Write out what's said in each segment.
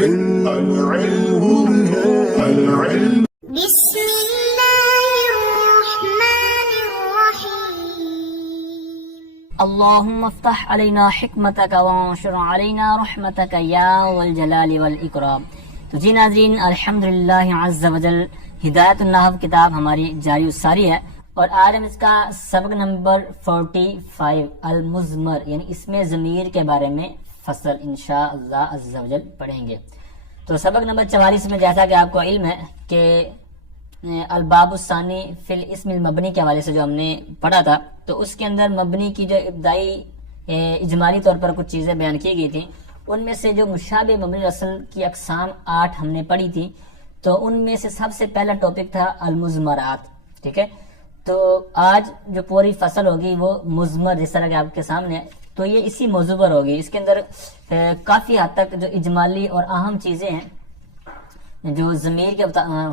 بسم الله الرحمن الرحيم اللهم افتح علينا حکمتک وانشر علينا رحمتک یا ذا الجلال والاکرام۔ تو جی ناظرین، الحمدللہ عز وجل ہدایت النحو کتاب ہماری جاری و ساری ہے، اور آج ہم اس کا سبق نمبر 45 المضمر یعنی اسم ضمیر کے بارے میں فصل انشاءاللہ عز وجل پڑھیں گے۔ تو سبق نمبر 44 میں جیسا کہ آپ کو علم ہے کہ الباب الثانی فی الاسم المبنی کے حوالے سے جو ہم نے پڑھا تھا، تو اس کے اندر مبنی کی جو ابتدائی اجمالی طور پر کچھ چیزیں بیان کی گئی تھیں، ان میں سے جو مشابہ مبنی اصل کی اقسام 8 ہم نے پڑھی تھی، تو ان میں سے سب سے پہلا ٹاپک تھا المضمرات، ٹھیک ہے۔ تو آج جو پوری فصل ہوگی وہ مضمر، جس طرح کہ آپ کے سامنے ہے، تو یہ اسی موضوع پر ہوگی۔ اس کے اندر کافی حد تک جو اجمالی اور اہم چیزیں ہیں جو ضمیر کے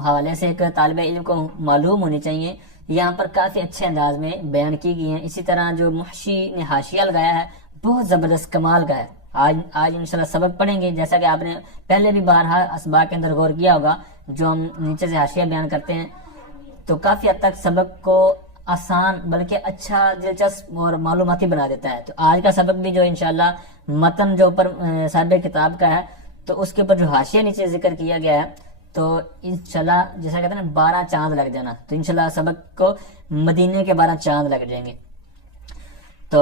حوالے سے ایک طالب علم کو معلوم ہونی چاہیے، یہاں پر کافی اچھے انداز میں بیان کی گئی ہیں۔ اسی طرح جو محشی نے حاشیہ لگایا ہے بہت زبردست کمال کا ہے۔ آج انشاءاللہ سبق پڑھیں گے، جیسا کہ آپ نے پہلے بھی بارہا اسباق کے اندر غور کیا ہوگا، جو ہم نیچے سے حاشیہ بیان کرتے ہیں، تو کافی حد تک سبق کو آسان بلکہ اچھا، دلچسپ اور معلوماتی بنا دیتا ہے۔ تو آج کا سبق بھی جو انشاءاللہ متن جو اوپر صاحب کتاب کا ہے، تو اس کے اوپر جو حاشیہ نیچے ذکر کیا گیا ہے، تو انشاءاللہ جیسا کہتے ہیں نا 12 چاند لگ جانا، تو انشاءاللہ سبق کو مدینے کے 12 چاند لگ جائیں گے۔ تو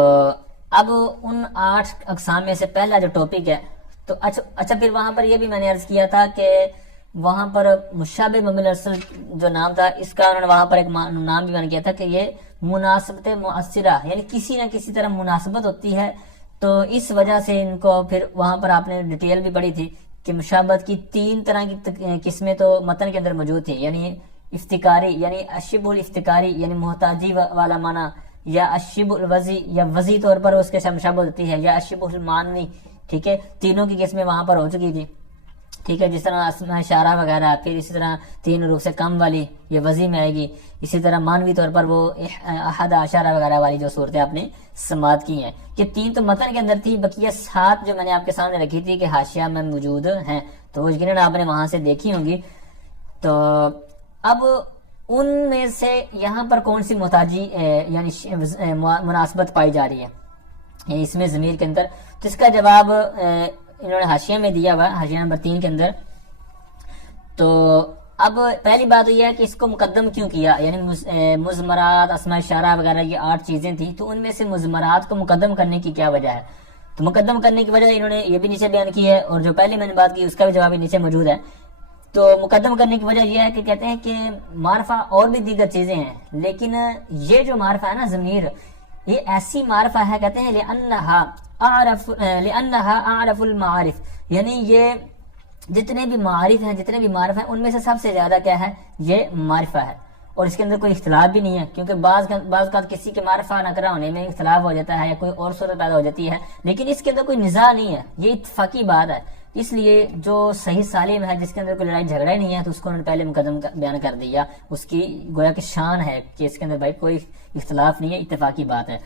اب ان 8 اقسام میں سے پہلا جو ٹاپک ہے، تو اچھا پھر وہاں پر یہ بھی میں نے عرض کیا تھا کہ وہاں پر مشابہ مبنی اصل جو نام تھا، اس کا انہوں نے وہاں پر ایک نام بھی بیان کیا تھا کہ یہ مناسبت مؤثرہ، یعنی کسی نہ کسی طرح مناسبت ہوتی ہے، تو اس وجہ سے ان کو پھر وہاں پر آپ نے ڈیٹیل بھی پڑھی تھی کہ مشابہت کی 3 طرح کی قسمیں تو متن کے اندر موجود تھیں، یعنی افتقاری یعنی اشبہ الافتقاری یعنی محتاجی والا معنی، یا اشبہ الوضی یا وضی طور پر اس کے ساتھ مشابہت ہوتی ہے، یا اشبہ المعنوی، ٹھیک ہے۔ تینوں کی قسمیں وہاں پر ہو چکی تھی، ٹھیک ہے، جس طرح اسماء اشارہ وغیرہ، پھر اسی طرح 3 حروف سے کم والی یہ وضی میں آئے گی، اسی طرح مانوی طور پر وہ احد اشارہ وغیرہ والی جو صورتیں آپ نے سماعت کی ہیں، یہ 3 تو متن کے اندر تھی، بقیہ 7 جو میں نے آپ کے سامنے رکھی تھی کہ حاشیہ میں موجود ہیں، تو وہ یقیناً آپ نے وہاں سے دیکھی ہوں گی۔ تو اب ان میں سے یہاں پر کون سی محتاجی یعنی مناسبت پائی جا رہی ہے اس میں ضمیر کے اندر، تو اس کا جواب انہوں نے حاشیہ میں دیا ہوا، حاشیہ نمبر 3 کے اندر۔ تو اب پہلی بات یہ ہے کہ اس کو مقدم کیوں کیا، یعنی مضمرات، اسماء اشارہ وغیرہ یہ 8 چیزیں تھیں، تو ان میں سے مضمرات کو مقدم کرنے کی کیا وجہ ہے؟ تو مقدم کرنے کی وجہ انہوں نے یہ بھی نیچے بیان کی ہے، اور جو پہلے میں نے بات کی اس کا بھی جواب نیچے موجود ہے۔ تو مقدم کرنے کی وجہ یہ ہے کہ کہتے ہیں کہ معرفہ اور بھی دیگر چیزیں ہیں، لیکن یہ جو معرفہ ہے نا ضمیر، یہ ایسی معرفہ ہے، کہتے ہیں لأنہا اعرف المعارف، یعنی یہ جتنے بھی معارف ہیں، جتنے بھی معرفہ ہیں، ان میں سے سب سے زیادہ کیا ہے، یہ معرفہ ہے، اور اس کے اندر کوئی اختلاف بھی نہیں ہے، کیونکہ بعض کا کسی کے معرفہ نکرہ ہونے میں اختلاف ہو جاتا ہے یا کوئی اور صورت پیدا ہو جاتی ہے، لیکن اس کے اندر کوئی نزاع نہیں ہے، یہ اتفاقی بات ہے۔ اس لیے جو صحیح سالم ہے، جس کے اندر کوئی لڑائی جھگڑا ہی نہیں ہے، تو اس کو انہوں نے پہلے مقدم بیان کر دیا، اس کی گویا کہ شان ہے کہ اس کے اندر بھائی کوئی اختلاف نہیں ہے، اتفاقی بات ہے۔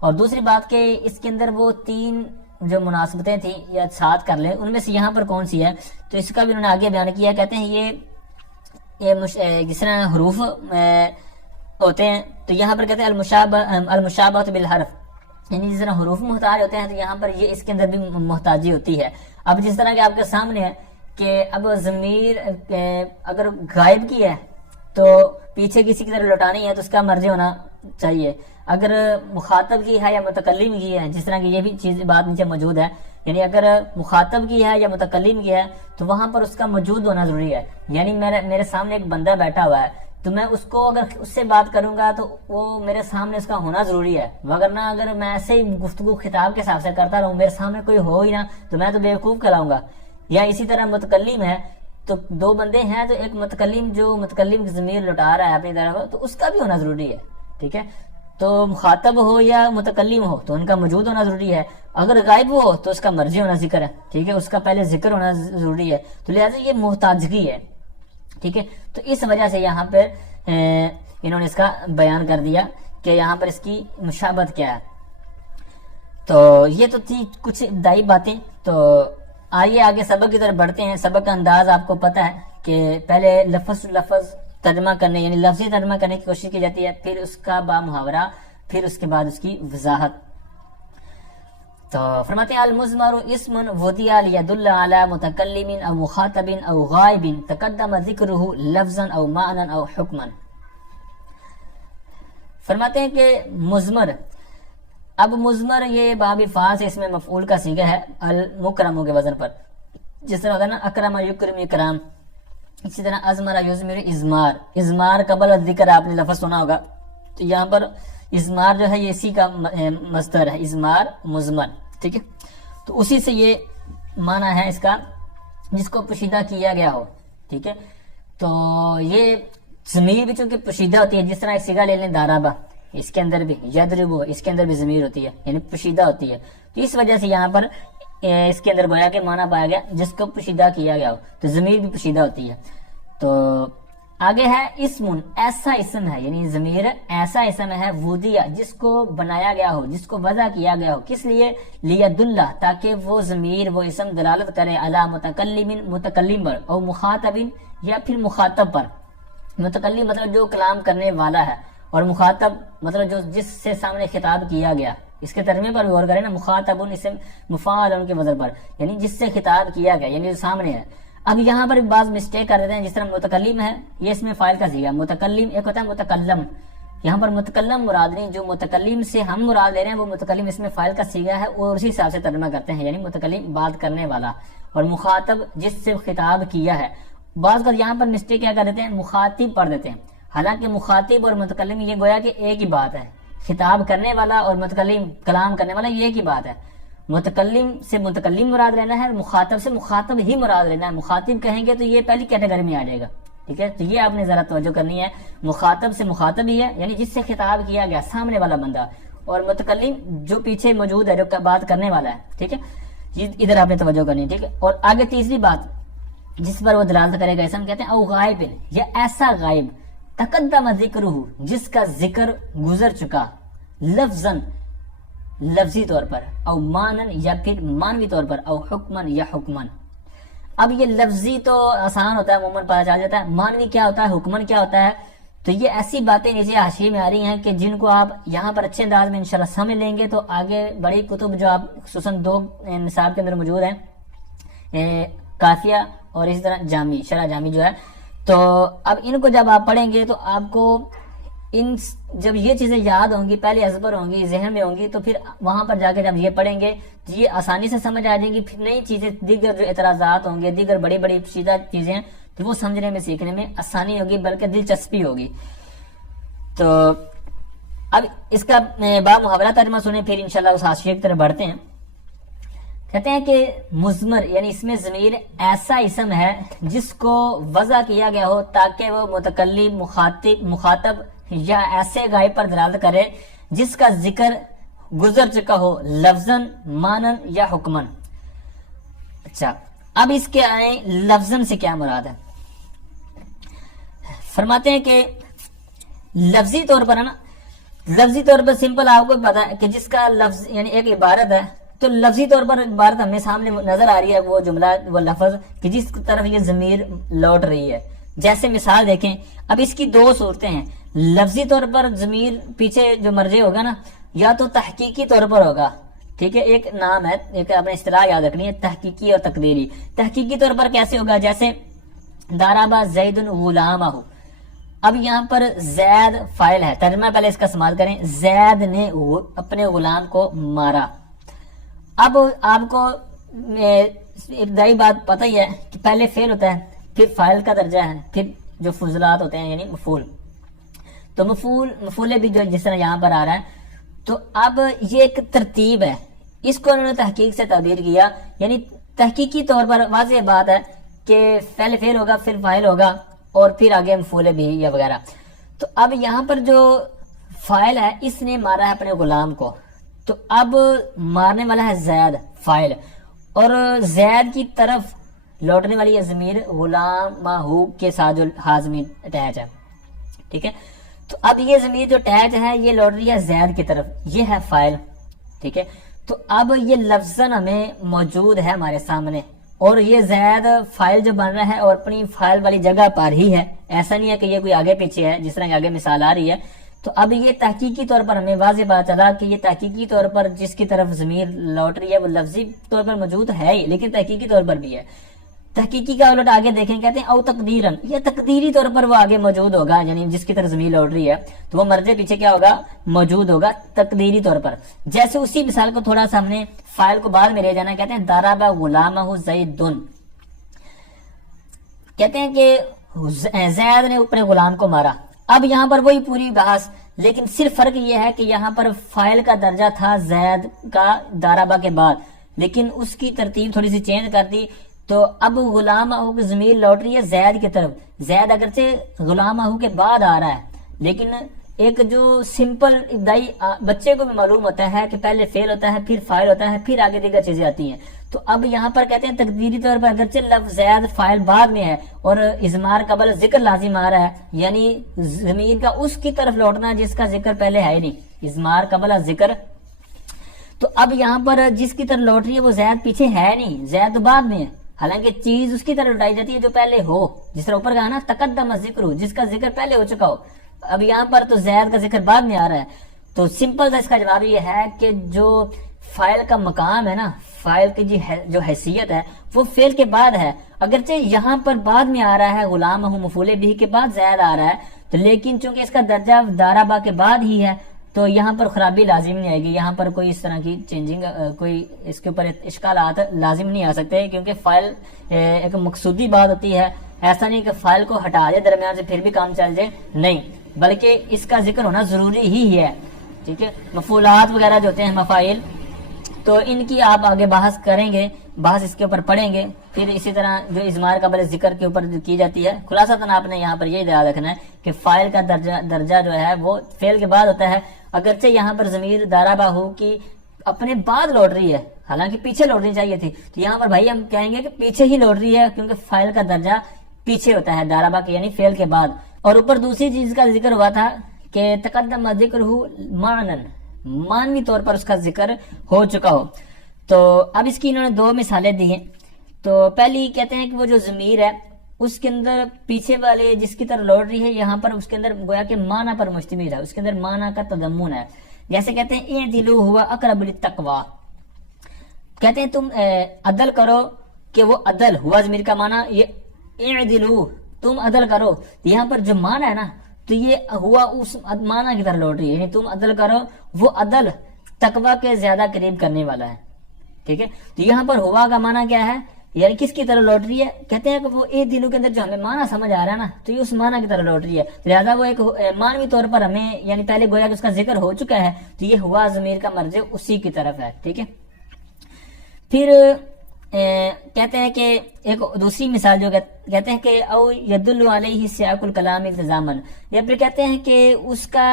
اور دوسری بات کہ اس کے اندر وہ 3 جو مناسبتیں تھیں یا 7 کر لیں، ان میں سے یہاں پر کون سی ہے، تو اس کا بھی انہوں نے آگے بیان کیا، کہتے ہیں یہ جس طرح حروف ہوتے ہیں، تو یہاں پر کہتے ہیں المشابہۃ بالحرف، یعنی جس طرح حروف محتاج ہوتے ہیں، تو یہاں پر یہ اس کے اندر بھی محتاجی ہوتی ہے۔ اب جس طرح کہ آپ کے سامنے ہے کہ اب ضمیر اگر غائب کی ہے تو پیچھے کسی کی طرف لوٹانی ہے، تو اس کا مرجع ہونا چاہیے، اگر مخاطب کی ہے یا متکلم کی ہے، جس طرح کی یہ بھی چیز بات نیچے موجود ہے، یعنی اگر مخاطب کی ہے یا متکلم کی ہے تو وہاں پر اس کا موجود ہونا ضروری ہے، یعنی میرے سامنے ایک بندہ بیٹھا ہوا ہے، تو میں اس کو اگر اس سے بات کروں گا تو وہ میرے سامنے اس کا ہونا ضروری ہے، وگرنہ اگر میں ایسے ہی گفتگو خطاب کے حساب سے کرتا رہوں، میرے سامنے کوئی ہو ہی نہ، تو میں تو بیوقوف کہلاؤں گا۔ یا اسی طرح متکلم ہے، تو 2 بندے ہیں، تو ایک متکلم جو متکلم کی ضمیر لوٹا رہا ہے اپنی طرف، تو اس کا بھی ہونا ضروری ہے، ٹھیک ہے۔ تو مخاطب ہو یا متکلم ہو تو ان کا موجود ہونا ضروری ہے، اگر غائب ہو تو اس کا مرجع ہونا ذکر ہے، ٹھیک ہے، اس کا پہلے ذکر ہونا ضروری ہے، تو لہٰذا یہ محتاجگی ہے، ٹھیک ہے۔ تو اس وجہ سے یہاں پر انہوں نے اس کا بیان کر دیا کہ یہاں پر اس کی مشابہت کیا ہے۔ تو یہ تو تھی کچھ ابتدائی باتیں۔ تو آئیے آگے سبق کی طرف بڑھتے ہیں. سبق کا انداز آپ کو پتہ ہے کہ پہلے لفظ ترجمہ کرنے یعنی لفظی ترجمہ کرنے کی کوشش کی جاتی ہے، پھر اس کا با محاورہ، پھر اس کے بعد اس کی وضاحت. تو فرماتے ہیں المزمر اسم وضع لیدل علی متکلم او مخاطب او غائب تقدم ذکرہ لفظا او معنی او حکما. فرماتے ہیں کہ مزمر، اب مزمر یہ باب فاعل سے اس میں مفعول کا صیغہ ہے المکرم کے وزن پر، جس طرح ہوتا ہے نا اکرم یکرم اکرام، اسی طرح ازمر یزمر ازمار. ازمار قبل الذکر آپ نے لفظ سنا ہوگا، تو یہاں پر ازمار جو ہے یہ اسی کا مصدر ہے، ازمار مزمر. ٹھیک ہے، تو اسی سے یہ معنی ہے اس کا جس کو پوشیدہ کیا گیا ہو. ٹھیک ہے، تو یہ ضمیر بھی چونکہ پوشیدہ ہوتی ہے، جس طرح ایک صیغہ لے لیں دارابا، اس کے اندر بھی یضربو، اس کے اندر بھی ضمیر ہوتی ہے یعنی پوشیدہ ہوتی ہے. تو اس وجہ سے یہاں پر اس کے اندر گویا کہ معنی پایا گیا جس کو پوشیدہ کیا گیا ہو، تو ضمیر بھی پوشیدہ ہوتی ہے. تو آگے ہے اسم، ایسا اسم ہے یعنی ضمیر ایسا اسم ہے وضع جس کو بنایا گیا ہو، جس کو وضع کیا گیا ہو. کس لیے؟ لیدل، تاکہ وہ ضمیر وہ اسم دلالت کرے علی متکلم، متکلم پر، او مخاطب یا پھر مخاطب پر. متکلم مطلب جو کلام کرنے والا ہے، اور مخاطب مطلب جو جس سے سامنے خطاب کیا گیا. اس کے ترجمے پر غور کریں نا، مخاطب اسم مفاعل کے وزن پر یعنی جس سے خطاب کیا گیا یعنی جو سامنے ہے. اب یہاں پر بعض مسٹیک کر دیتے ہیں، جس طرح متکلم ہے یہ اس میں فاعل کا صیغہ، متکلم ایک ہوتا ہے متکلم، یہاں پر متکلم مراد نہیں، جو متکلم سے ہم مراد لے رہے ہیں وہ متکلم اس میں فاعل کا صیغہ ہے اور اسی حساب سے ترجمہ کرتے ہیں یعنی متکلم بات کرنے والا، اور مخاطب جس سے خطاب کیا ہے. بعض کا یہاں پر مسٹیک کیا کر دیتے ہیں، مخاطب پڑھ دیتے ہیں، حالانکہ مخاطب اور متکلم یہ گویا کہ ایک ہی بات ہے. خطاب کرنے والا اور متکلم کلام کرنے والا یہ ایک ہی بات ہے. متکلم سے متکلم مراد لینا ہے، مخاطب سے مخاطب ہی مراد لینا ہے. مخاطب کہیں گے تو یہ پہلی کیٹیگری میں آ جائے گا. ٹھیک ہے، تو یہ آپ نے ذرا توجہ کرنی ہے، مخاطب سے مخاطب ہی ہے یعنی جس سے خطاب کیا گیا سامنے والا بندہ، اور متکلم جو پیچھے موجود ہے جو بات کرنے والا ہے. ٹھیک ہے، ادھر آپ نے توجہ کرنی ہے. ٹھیک ہے، اور آگے تیسری بات جس پر وہ دلالت کرے گا اسم کہتے ہیں او غائب، یا ایسا غائب تقدم ذکرہ جس کا ذکر گزر چکا، لفظاً لفظی طور پر، او مانن یا پھر مانوی طور پر، او حکمن یا حکمن. اب یہ لفظی تو آسان ہوتا ہے، عموماً پتہ چل جاتا ہے، مانوی کیا ہوتا ہے، حکمن کیا ہوتا ہے. تو یہ ایسی باتیں نیچے حاشیے میں آ رہی ہیں کہ جن کو آپ یہاں پر اچھے انداز میں انشاءاللہ سمجھ لیں گے تو آگے بڑی کتب جو آپ خصوصاً 2 نصاب کے اندر موجود ہیں، کافیہ اور اسی طرح جامی، شرح جامی جو ہے، تو اب ان کو جب آپ پڑھیں گے تو آپ کو جب یہ چیزیں یاد ہوں گی، پہلے ازبر ہوں گی، ذہن میں ہوں گی، تو پھر وہاں پر جا کے جب یہ پڑھیں گے تو یہ آسانی سے سمجھ آ جائیں گی. پھر نئی چیزیں، دیگر جو اعتراضات ہوں گے، دیگر بڑی بڑی پیچیدہ چیزیں ہیں، تو وہ سمجھنے میں سیکھنے میں آسانی ہوگی بلکہ دلچسپی ہوگی. تو اب اس کا با محاورہ ترجمہ سنیں، پھر انشاءاللہ اس حاشیے کی طرف بڑھتے ہیں. کہتے ہیں کہ مزمر یعنی اس میں ضمیر ایسا اسم ہے جس کو وضع کیا گیا ہو تاکہ وہ متکلم، مخاطب یا ایسے غائب پر دلالت کرے جس کا ذکر گزر چکا ہو، لفظاً، مانن یا حکمن. اچھا، اب اس کے آئیں لفظاً سے کیا مراد ہے. فرماتے ہیں کہ لفظی طور پر ہے نا، لفظی طور پر سمپل آپ کو پتا ہے کہ جس کا لفظ یعنی ایک عبارت ہے، تو لفظی طور پر عبارت ہمیں سامنے نظر آ رہی ہے، وہ جملہ، وہ لفظ کہ جس طرف یہ ضمیر لوٹ رہی ہے. جیسے مثال دیکھیں، اب اس کی 2 صورتیں ہیں. لفظی طور پر ضمیر پیچھے جو مرجع ہوگا نا، یا تو تحقیقی طور پر ہوگا. ٹھیک ہے، ایک نام ہے، ایک اپنے اصطلاح یاد رکھنی ہے، تحقیقی اور تقدیری. تحقیقی طور پر کیسے ہوگا؟ جیسے ضرب زید غلامہ. اب یہاں پر زید فاعل ہے، ترجمہ پہلے اس کا استعمال کریں، زید نے اپنے غلام کو مارا. اب آپ کو ابتدائی بات پتہ ہی ہے کہ پہلے فعل ہوتا ہے، پھر فاعل کا درجہ ہے، پھر جو فضلات ہوتے ہیں یعنی مفعول. تو مفعول بھی جو جس طرح یہاں پر آ رہا ہے، تو اب یہ ایک ترتیب ہے، اس کو انہوں نے تحقیق سے تعبیر کیا. یعنی تحقیقی طور پر واضح بات ہے کہ پہلے فعل ہوگا، پھر فاعل ہوگا، اور پھر آگے مفعول بھی یا وغیرہ. تو اب یہاں پر جو فاعل ہے، اس نے مارا ہے اپنے غلام کو، تو اب مارنے والا ہے زید فاعل، اور زید کی طرف لوٹنے والی یہ ضمیر غلامہ کے ساتھ جو حاضمی اٹیچ ہے. ٹھیک ہے، تو اب یہ ضمیر جو اٹیچ ہے یہ لوٹ رہی ہے زید کی طرف، یہ ہے فاعل. ٹھیک ہے، تو اب یہ لفظاً ہمیں موجود ہے ہمارے سامنے، اور یہ زید فائل جو بن رہا ہے اور اپنی فائل والی جگہ پر ہی ہے، ایسا نہیں ہے کہ یہ کوئی آگے پیچھے ہے جس طرح کہ آگے مثال آ رہی ہے. تو اب یہ تحقیقی طور پر ہمیں واضح پتا چلا کہ یہ تحقیقی طور پر جس کی طرف ضمیر لوٹ رہی ہے وہ لفظی طور پر موجود ہے ہی، لیکن تحقیقی طور پر بھی ہے. تحقیقی کا الٹ آگے دیکھیں، کہتے ہیں او تقدیرن، یہ تقدیری طور پر وہ آگے موجود ہوگا، یعنی جس کی طرف ضمیر لوٹ رہی ہے تو وہ مرجع پیچھے کیا ہوگا، موجود ہوگا تقدیری طور پر. جیسے اسی مثال کو تھوڑا سا ہم نے فائل کو بعد میں لے جانا، کہتے ہیں ضرب غلامہ زیدن، کہتے ہیں کہ زید نے اپنے غلام کو مارا. اب یہاں پر وہی پوری بحث، لیکن صرف فرق یہ ہے کہ یہاں پر فائل کا درجہ تھا زید کا ضربہ کے بعد، لیکن اس کی ترتیب تھوڑی سی چینج کر دی. تو اب غلام اہو کی ضمیر لوٹ رہی ہے زید کی طرف. زید اگرچہ غلام اہو کے بعد آ رہا ہے، لیکن ایک جو سمپل ابتدائی بچے کو بھی معلوم ہوتا ہے کہ پہلے فعل ہوتا ہے، پھر فاعل ہوتا ہے، پھر آگے دیگر چیزیں آتی ہیں. تو اب یہاں پر کہتے ہیں تقدیری طور پر اگرچہ لفظ زید فاعل بعد میں ہے اور اضمار قبل ذکر لازم آ رہا ہے، یعنی ضمیر کا اس کی طرف لوٹنا جس کا ذکر پہلے ہے ہی نہیں، اضمار قبل ذکر. تو اب یہاں پر جس کی طرف لوٹ رہی ہے وہ زید پیچھے ہے نہیں، زید تو بعد میں ہے، حالانکہ چیز اس کی طرف لوٹائی جاتی ہے جو پہلے ہو، جس طرح اوپر کہا نا تقدم ذکر ہو، جس کا ذکر پہلے ہو چکا ہو. اب یہاں پر تو زید کا ذکر بعد میں آ رہا ہے. تو سمپل سا اس کا جواب یہ ہے کہ جو فائل کا مقام ہے نا، فائل کی جو حیثیت ہے وہ فعل کے بعد ہے، اگرچہ یہاں پر بعد میں آ رہا ہے غلام ہوں مفعول بھی کے بعد زید آ رہا ہے، تو لیکن چونکہ اس کا درجہ ضربہ کے بعد ہی ہے تو یہاں پر خرابی لازم نہیں آئے گی. یہاں پر کوئی اس طرح کی چینجنگ، کوئی اس کے اوپر اشکالات لازم نہیں آ سکتے، کیونکہ فائل ایک مقصودی بات ہوتی ہے. ایسا نہیں کہ فائل کو ہٹا دے درمیان سے پھر بھی کام چل جائے، نہیں، بلکہ اس کا ذکر ہونا ضروری ہی ہے. ٹھیک ہے، مفعولات وغیرہ جو ہوتے ہیں مفاعل، تو ان کی آپ آگے بحث کریں گے، بحث اس کے اوپر پڑھیں گے. پھر اسی طرح جو اضمار قبل ذکر کے اوپر کی جاتی ہے، خلاصتاً آپ نے یہاں پر یہ یاد رکھنا ہے کہ فاعل کا درجہ جو ہے وہ فعل کے بعد ہوتا ہے، اگرچہ یہاں پر ضمیر ضربہ ہو کی اپنے بعد لوٹ رہی ہے، حالانکہ پیچھے لوٹنی چاہیے تھی. تو یہاں پر بھائی ہم کہیں گے کہ پیچھے ہی لوٹ رہی ہے، کیونکہ فاعل کا درجہ پیچھے ہوتا ہے ضربہ کے، یعنی فعل کے بعد. اور اوپر دوسری چیز کا ذکر ہوا تھا کہ تقدم ذکر ہو معنن، معنوی طور پر اس کا ذکر ہو چکا ہو. تو اب اس کی انہوں نے دو مثالیں دی ہیں. تو پہلی کہتے ہیں کہ وہ جو ضمیر ہے اس کے اندر پیچھے والے جس کی طرح لوٹ رہی ہے، یہاں پر اس کے اندر گویا کہ معنی پر مشتمل ہے، اس کے اندر معنی کا تضمن ہے. جیسے کہتے ہیں اعدلوا ہوا اقرب للتقوی، کہتے ہیں تم عدل کرو، کہ وہ عدل ہوا ضمیر کا معنی یہ اعدلوا، تم عدل کرو. یہاں پر جو معنی ہے نا تو یہ ہوا اس معنی کی طرح لوٹ رہی ہے، یعنی تم عدل کرو، وہ عدل تقوی کے زیادہ قریب کرنے والا ہے. ٹھیک ہے، تو یہاں پر ہوا کا معنی کیا ہے، یعنی کس کی طرح لوٹ رہی ہے، کہتے ہیں کہ وہ ایک دلوں کے اندر جو ہمیں معنی سمجھ آ رہا ہے نا تو یہ اس معنی کی طرح لوٹ رہی ہے، لہذا وہ ایک معنوی طور پر ہمیں، یعنی پہلے گویا کہ اس کا ذکر ہو چکا ہے تو یہ ہوا ضمیر کا مرجع اسی کی طرف ہے. ٹھیک ہے، پھر کہتے ہیں کہ ایک دوسری مثال جو کہتے ہیں کہ او یدل علیہ سیاق الکلام التزامن، یا پھر کہتے ہیں کہ اس کا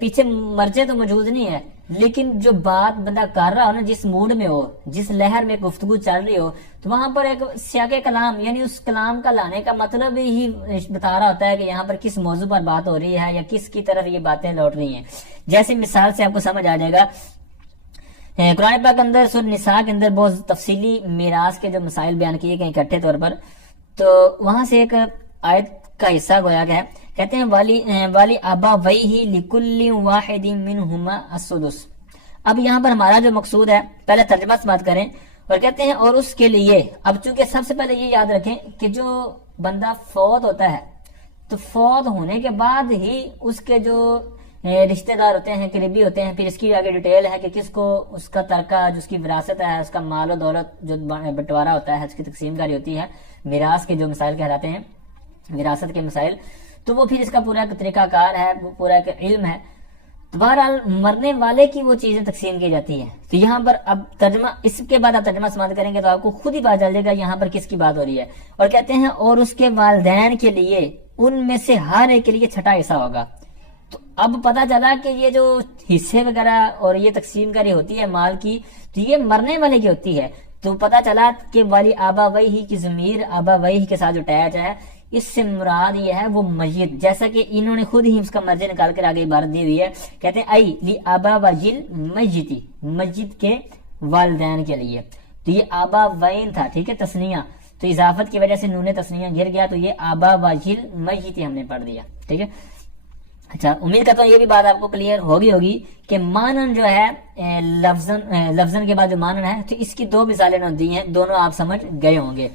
پیچھے مرجع تو موجود نہیں ہے، لیکن جو بات بندہ کر رہا ہو نا، جس موڈ میں ہو، جس لہر میں گفتگو چل رہی ہو، تو وہاں پر ایک سیاق کلام، یعنی اس کلام کا لانے کا مطلب ہی بتا رہا ہوتا ہے کہ یہاں پر کس موضوع پر بات ہو رہی ہے یا کس کی طرف یہ باتیں لوٹ رہی ہیں. جیسے مثال سے آپ کو سمجھ آ جائے گا، قرآن پاک کے اندر سورۃ النساء کے اندر بہت تفصیلی میراث کے جو مسائل بیان کیے گئے اکٹھے طور پر، تو وہاں سے ایک آیت کا حصہ گویا گیا ہے. کہتے ہیں والی ابویہ لکل واحد منہما السدس. اب یہاں پر ہمارا جو مقصود ہے، پہلے ترجمہ سے بات کریں، اور کہتے ہیں اور اس کے لیے، اب چونکہ سب سے پہلے یہ یاد رکھیں کہ جو بندہ فوت ہوتا ہے تو فوت ہونے کے بعد ہی اس کے جو رشتہ دار ہوتے ہیں، قریبی ہوتے ہیں، پھر اس کی آگے ڈیٹیل ہے کہ کس کو اس کا ترکہ، جو اس کی وراثت ہے، اس کا مال و دولت جو بٹوارا ہوتا ہے، اس کی تقسیم کاری ہوتی ہے، میراث کے جو مسائل کہلاتے ہیں، وراثت کے مسائل، تو وہ پھر اس کا پورا ایک طریقہ کار ہے، وہ پورا ایک علم ہے. تو بہرحال مرنے والے کی وہ چیزیں تقسیم کی جاتی ہیں. تو یہاں پر اب ترجمہ، اس کے بعد آپ ترجمہ سماعت کریں گے تو آپ کو خود ہی پتہ چل جائے گا یہاں پر کس کی بات ہو رہی ہے. اور کہتے ہیں اور اس کے والدین کے لیے ان میں سے ہر ایک کے لیے چھٹا حصہ ہوگا. تو اب پتہ چلا کہ یہ جو حصے وغیرہ اور یہ تقسیم کاری ہوتی ہے مال کی، تو یہ مرنے والے کی ہوتی ہے. تو پتہ چلا کہ والی آباویہ کی ضمیر آباویہ کے ساتھ جو اٹیچ ہے، اس سے مراد یہ ہے وہ میت، جیسا کہ انہوں نے خود ہی اس کا مرجع نکال کر آگے عبارت دی ہوئی ہے. کہتے ہیں ای لی اباویل میتی، میت کے والدین کے لیے. تو یہ آبا وین تھا، ٹھیک ہے، تسنیہ، تو اضافت کی وجہ سے نون تسنیہ گر گیا، تو یہ آبا واجل میتی ہم نے پڑھ دیا، ٹھیک ہے۔ اچھا، امید کرتا ہوں یہ بھی بات آپ کو کلیئر ہوگی کہ مانن جو ہے لفظن کے بعد جو مانن ہے، تو اس کی دو مثالیں دی ہیں، دونوں آپ سمجھ گئے ہوں گے۔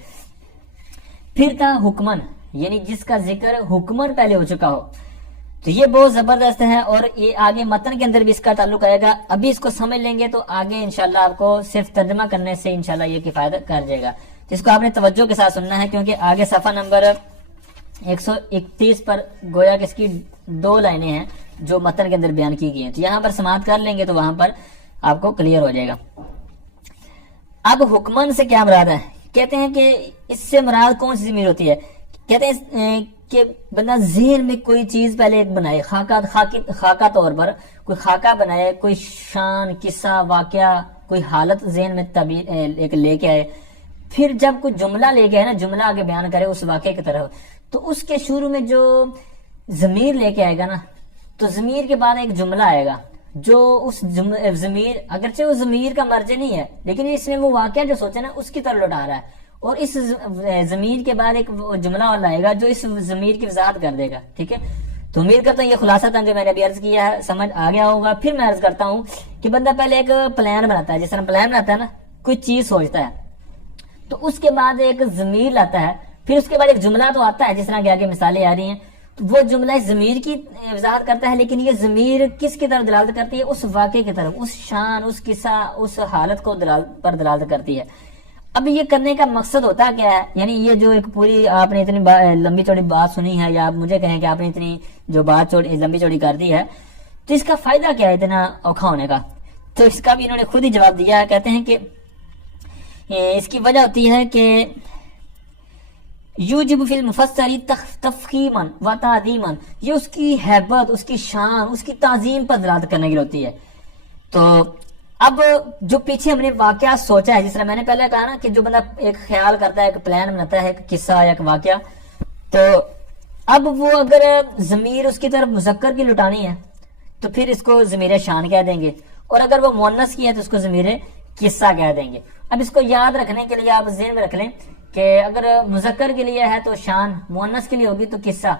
پھر تھا حکمن، یعنی جس کا ذکر حکمن پہلے ہو چکا ہو، تو یہ بہت زبردست ہے، اور یہ آگے متن کے اندر بھی اس کا تعلق آئے گا، ابھی اس کو سمجھ لیں گے تو آگے انشاءاللہ آپ کو صرف ترجمہ کرنے سے انشاءاللہ یہ کفایت کر جائے گا، جس کو آپ نے توجہ کے ساتھ سننا ہے، کیونکہ آگے صفحہ نمبر 131 پر گویا کہ اس کی 2 لائنیں ہیں جو متن کے اندر بیان کی گئی ہیں، تو یہاں پر سماعت کر لیں گے تو وہاں پر آپ کو کلیئر ہو جائے گا۔ اب حکمن سے کیا مراد ہے؟ کہتے ہیں کہ اس سے مراد کون سی ضمیر ہوتی ہے؟ کہتے ہیں کہ بندہ ذہن میں کوئی چیز پہلے ایک بنائے، خاکہ طور پر کوئی خاکہ بنائے، کوئی شان، قصہ، واقعہ، کوئی حالت ذہن میں ایک لے کے آئے، پھر جب کوئی جملہ لے کے آئے نا، جملہ آگے بیان کرے اس واقعے کی طرف، تو اس کے شروع میں جو ضمیر لے کے آئے گا نا، تو ضمیر کے بعد ایک جملہ آئے گا جو اس ضمیر، اگرچہ وہ ضمیر کا مرجع نہیں ہے، لیکن اس میں وہ واقعہ جو سوچے نا اس کی طرف لوٹا رہا ہے، اور اس ضمیر کے بعد ایک جملہ والا آئے گا جو اس ضمیر کی وضاحت کر دے گا، ٹھیک ہے۔ تو امید کرتا ہوں یہ خلاصہ تھا جو میں نے ابھی عرض کیا ہے سمجھ آ گیا ہوگا۔ پھر میں عرض کرتا ہوں کہ بندہ پہلے ایک پلان بناتا ہے، جس طرح پلان بناتا ہے نا، کوئی چیز سوچتا ہے، تو اس کے بعد ایک ضمیر لاتا ہے، پھر اس کے بعد ایک جملہ تو آتا ہے، جس طرح کہ آگے مثالیں آ رہی ہیں، تو وہ جملہ اس ضمیر کی وضاحت کرتا ہے، لیکن یہ ضمیر کس کی طرف دلالت کرتی ہے؟ اس واقعے کی طرف، اس شان، اس قصہ، اس حالت کو پر دلالت کرتی ہے۔ اب یہ کرنے کا مقصد ہوتا کیا ہے؟ یعنی یہ جو ایک پوری آپ نے اتنی لمبی چوڑی بات سنی ہے، یا آپ مجھے کہیں کہ آپ نے اتنی جو بات لمبی چوڑی کر دی ہے، تو اس کا فائدہ کیا ہے اتنا اوکھا ہونے کا؟ تو اس کا بھی انہوں نے خود ہی جواب دیا ہے، کہتے ہیں کہ اس کی وجہ ہوتی ہے کہ یوجب فی المفسر تفخیما و تعظیما، یہ اس کی ہیبت، اس کی شان، اس کی تعظیم پر دلالت کرنے کے لیے ہوتی ہے۔ تو اب جو پیچھے ہم نے واقعہ سوچا ہے، جس طرح میں نے پہلے کہا نا کہ جو بندہ ایک خیال کرتا ہے، ایک پلان بناتا ہے، ایک قصہ یا ایک واقعہ، تو اب وہ اگر ضمیر اس کی طرف مذکر کی لٹانی ہے تو پھر اس کو ضمیر شان کہہ دیں گے، اور اگر وہ مؤنث کی ہے تو اس کو ضمیر قصہ کہہ دیں گے۔ اب اس کو یاد رکھنے کے لیے آپ ذہن میں رکھ لیں کہ اگر مذکر کے لیے ہے تو شان، مؤنث کے لیے ہوگی تو قصہ،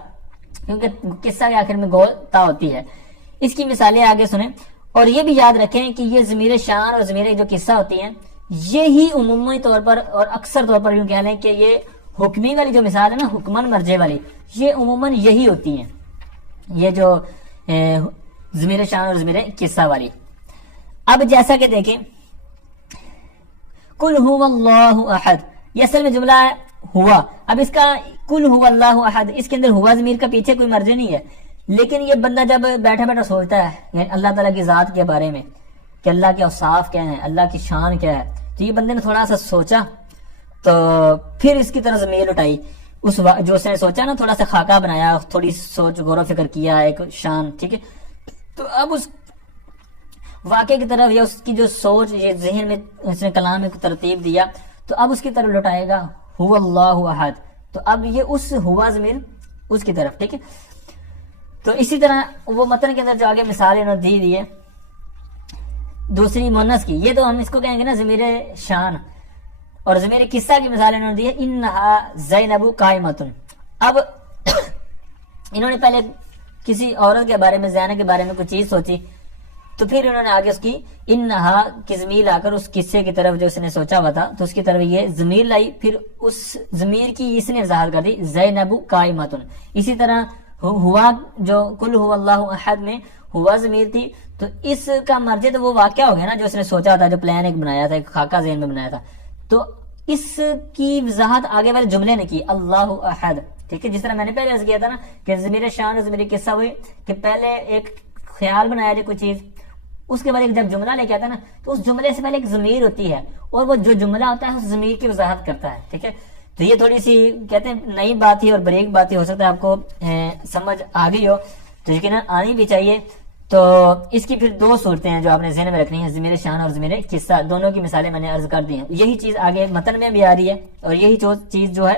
کیونکہ قصہ کے آخر میں گول تا ہوتی ہے۔ اس کی مثالیں آگے سنیں، اور یہ بھی یاد رکھیں کہ یہ ضمیر شان اور ضمیر جو قصہ ہوتی ہیں، یہی عمومی طور پر اور اکثر طور پر یوں کہہ لیں کہ یہ حکمی والی جو مثال ہے نا، حکمن مرجع والی، یہ عموماً یہی ہوتی ہیں، یہ جو ضمیر شان اور ضمیر قصہ والی۔ اب جیسا کہ دیکھیں، قل هو اللہ احد، یہ اصل میں جملہ ہے ہوا۔ اب اس کا قل هو اللہ احد، اس کے اندر ہوا ضمیر کا پیچھے کوئی مرجع نہیں ہے، لیکن یہ بندہ جب بیٹھا بیٹھا سوچتا ہے یعنی اللہ تعالیٰ کی ذات کے بارے میں کہ اللہ کے اوصاف کیا ہیں، اللہ کی شان کیا ہے، تو یہ بندے نے تھوڑا سا سوچا، تو پھر اس کی طرح ضمیر اٹھائی، جو اس نے سوچا نا، تھوڑا سا خاکہ بنایا، تھوڑی سوچ غور و فکر کیا، ایک شان، ٹھیک ہے۔ تو اب اس واقعے کی طرف یا اس کی جو سوچ، یہ ذہن میں اس نے کلام میں ترتیب دیا، تو اب اس کی طرف لوٹائے گا هو اللہ احد، تو اب یہ اس ہوا ضمیر اس کی طرف، ٹھیک ہے۔ تو اسی طرح وہ متن کے اندر جو آگے مثال انہوں نے دی ہے دوسری مؤنث کی، یہ تو ہم اس کو کہیں گے نا ضمیر شان، اور ضمیر قصہ کی مثال انہوں نے دی ہے انہا زینب قائمۃ۔ اب انہوں نے پہلے کسی عورت کے بارے میں، زینب کے بارے میں کوئی چیز سوچی، تو پھر انہوں نے آگے اس کی انہا کی ضمیر لا کر اس قصے کی طرف جو اس نے سوچا ہوا تھا، تو اس کی طرف یہ ضمیر لائی، پھر اس ضمیر کی اس نے وضاحت کر دی زینب قائمۃ۔ اسی طرح ہوا جو کل ہوا اللہ احد میں ہوا ضمیر تھی، تو اس کا مرجع تو وہ واقعہ ہو گیا نا جو اس نے سوچا تھا، جو پلان ایک بنایا تھا، ایک خاکہ ذہن میں بنایا تھا، تو اس کی وضاحت آگے والے جملے نے کی اللہ احد، ٹھیک ہے۔ جس طرح میں نے پہلے عرض کیا تھا نا کہ ضمیر شان اور ضمیر قصہ ہوئی کہ پہلے ایک خیال بنایا جائے کوئی چیز، اس کے بعد ایک جب جملہ لے کے آتا ہے نا، تو اس جملے سے پہلے ایک ضمیر ہوتی ہے، اور وہ جو جملہ ہوتا ہے اس ضمیر کی وضاحت کرتا ہے، ٹھیک ہے۔ تو یہ تھوڑی سی کہتے ہیں نئی بات ہی اور بریک بات ہی، ہو سکتا ہے آپ کو سمجھ آ گئی ہو، تو یقیناً آنی بھی چاہیے۔ تو اس کی پھر 2 صورتیں ہیں جو آپ نے ذہن میں رکھنی ہے، ضمیر شان اور ضمیر قصہ، دونوں کی مثالیں میں نے عرض کر دی ہیں۔ یہی چیز آگے متن میں بھی آ رہی ہے، اور یہی چیز جو ہے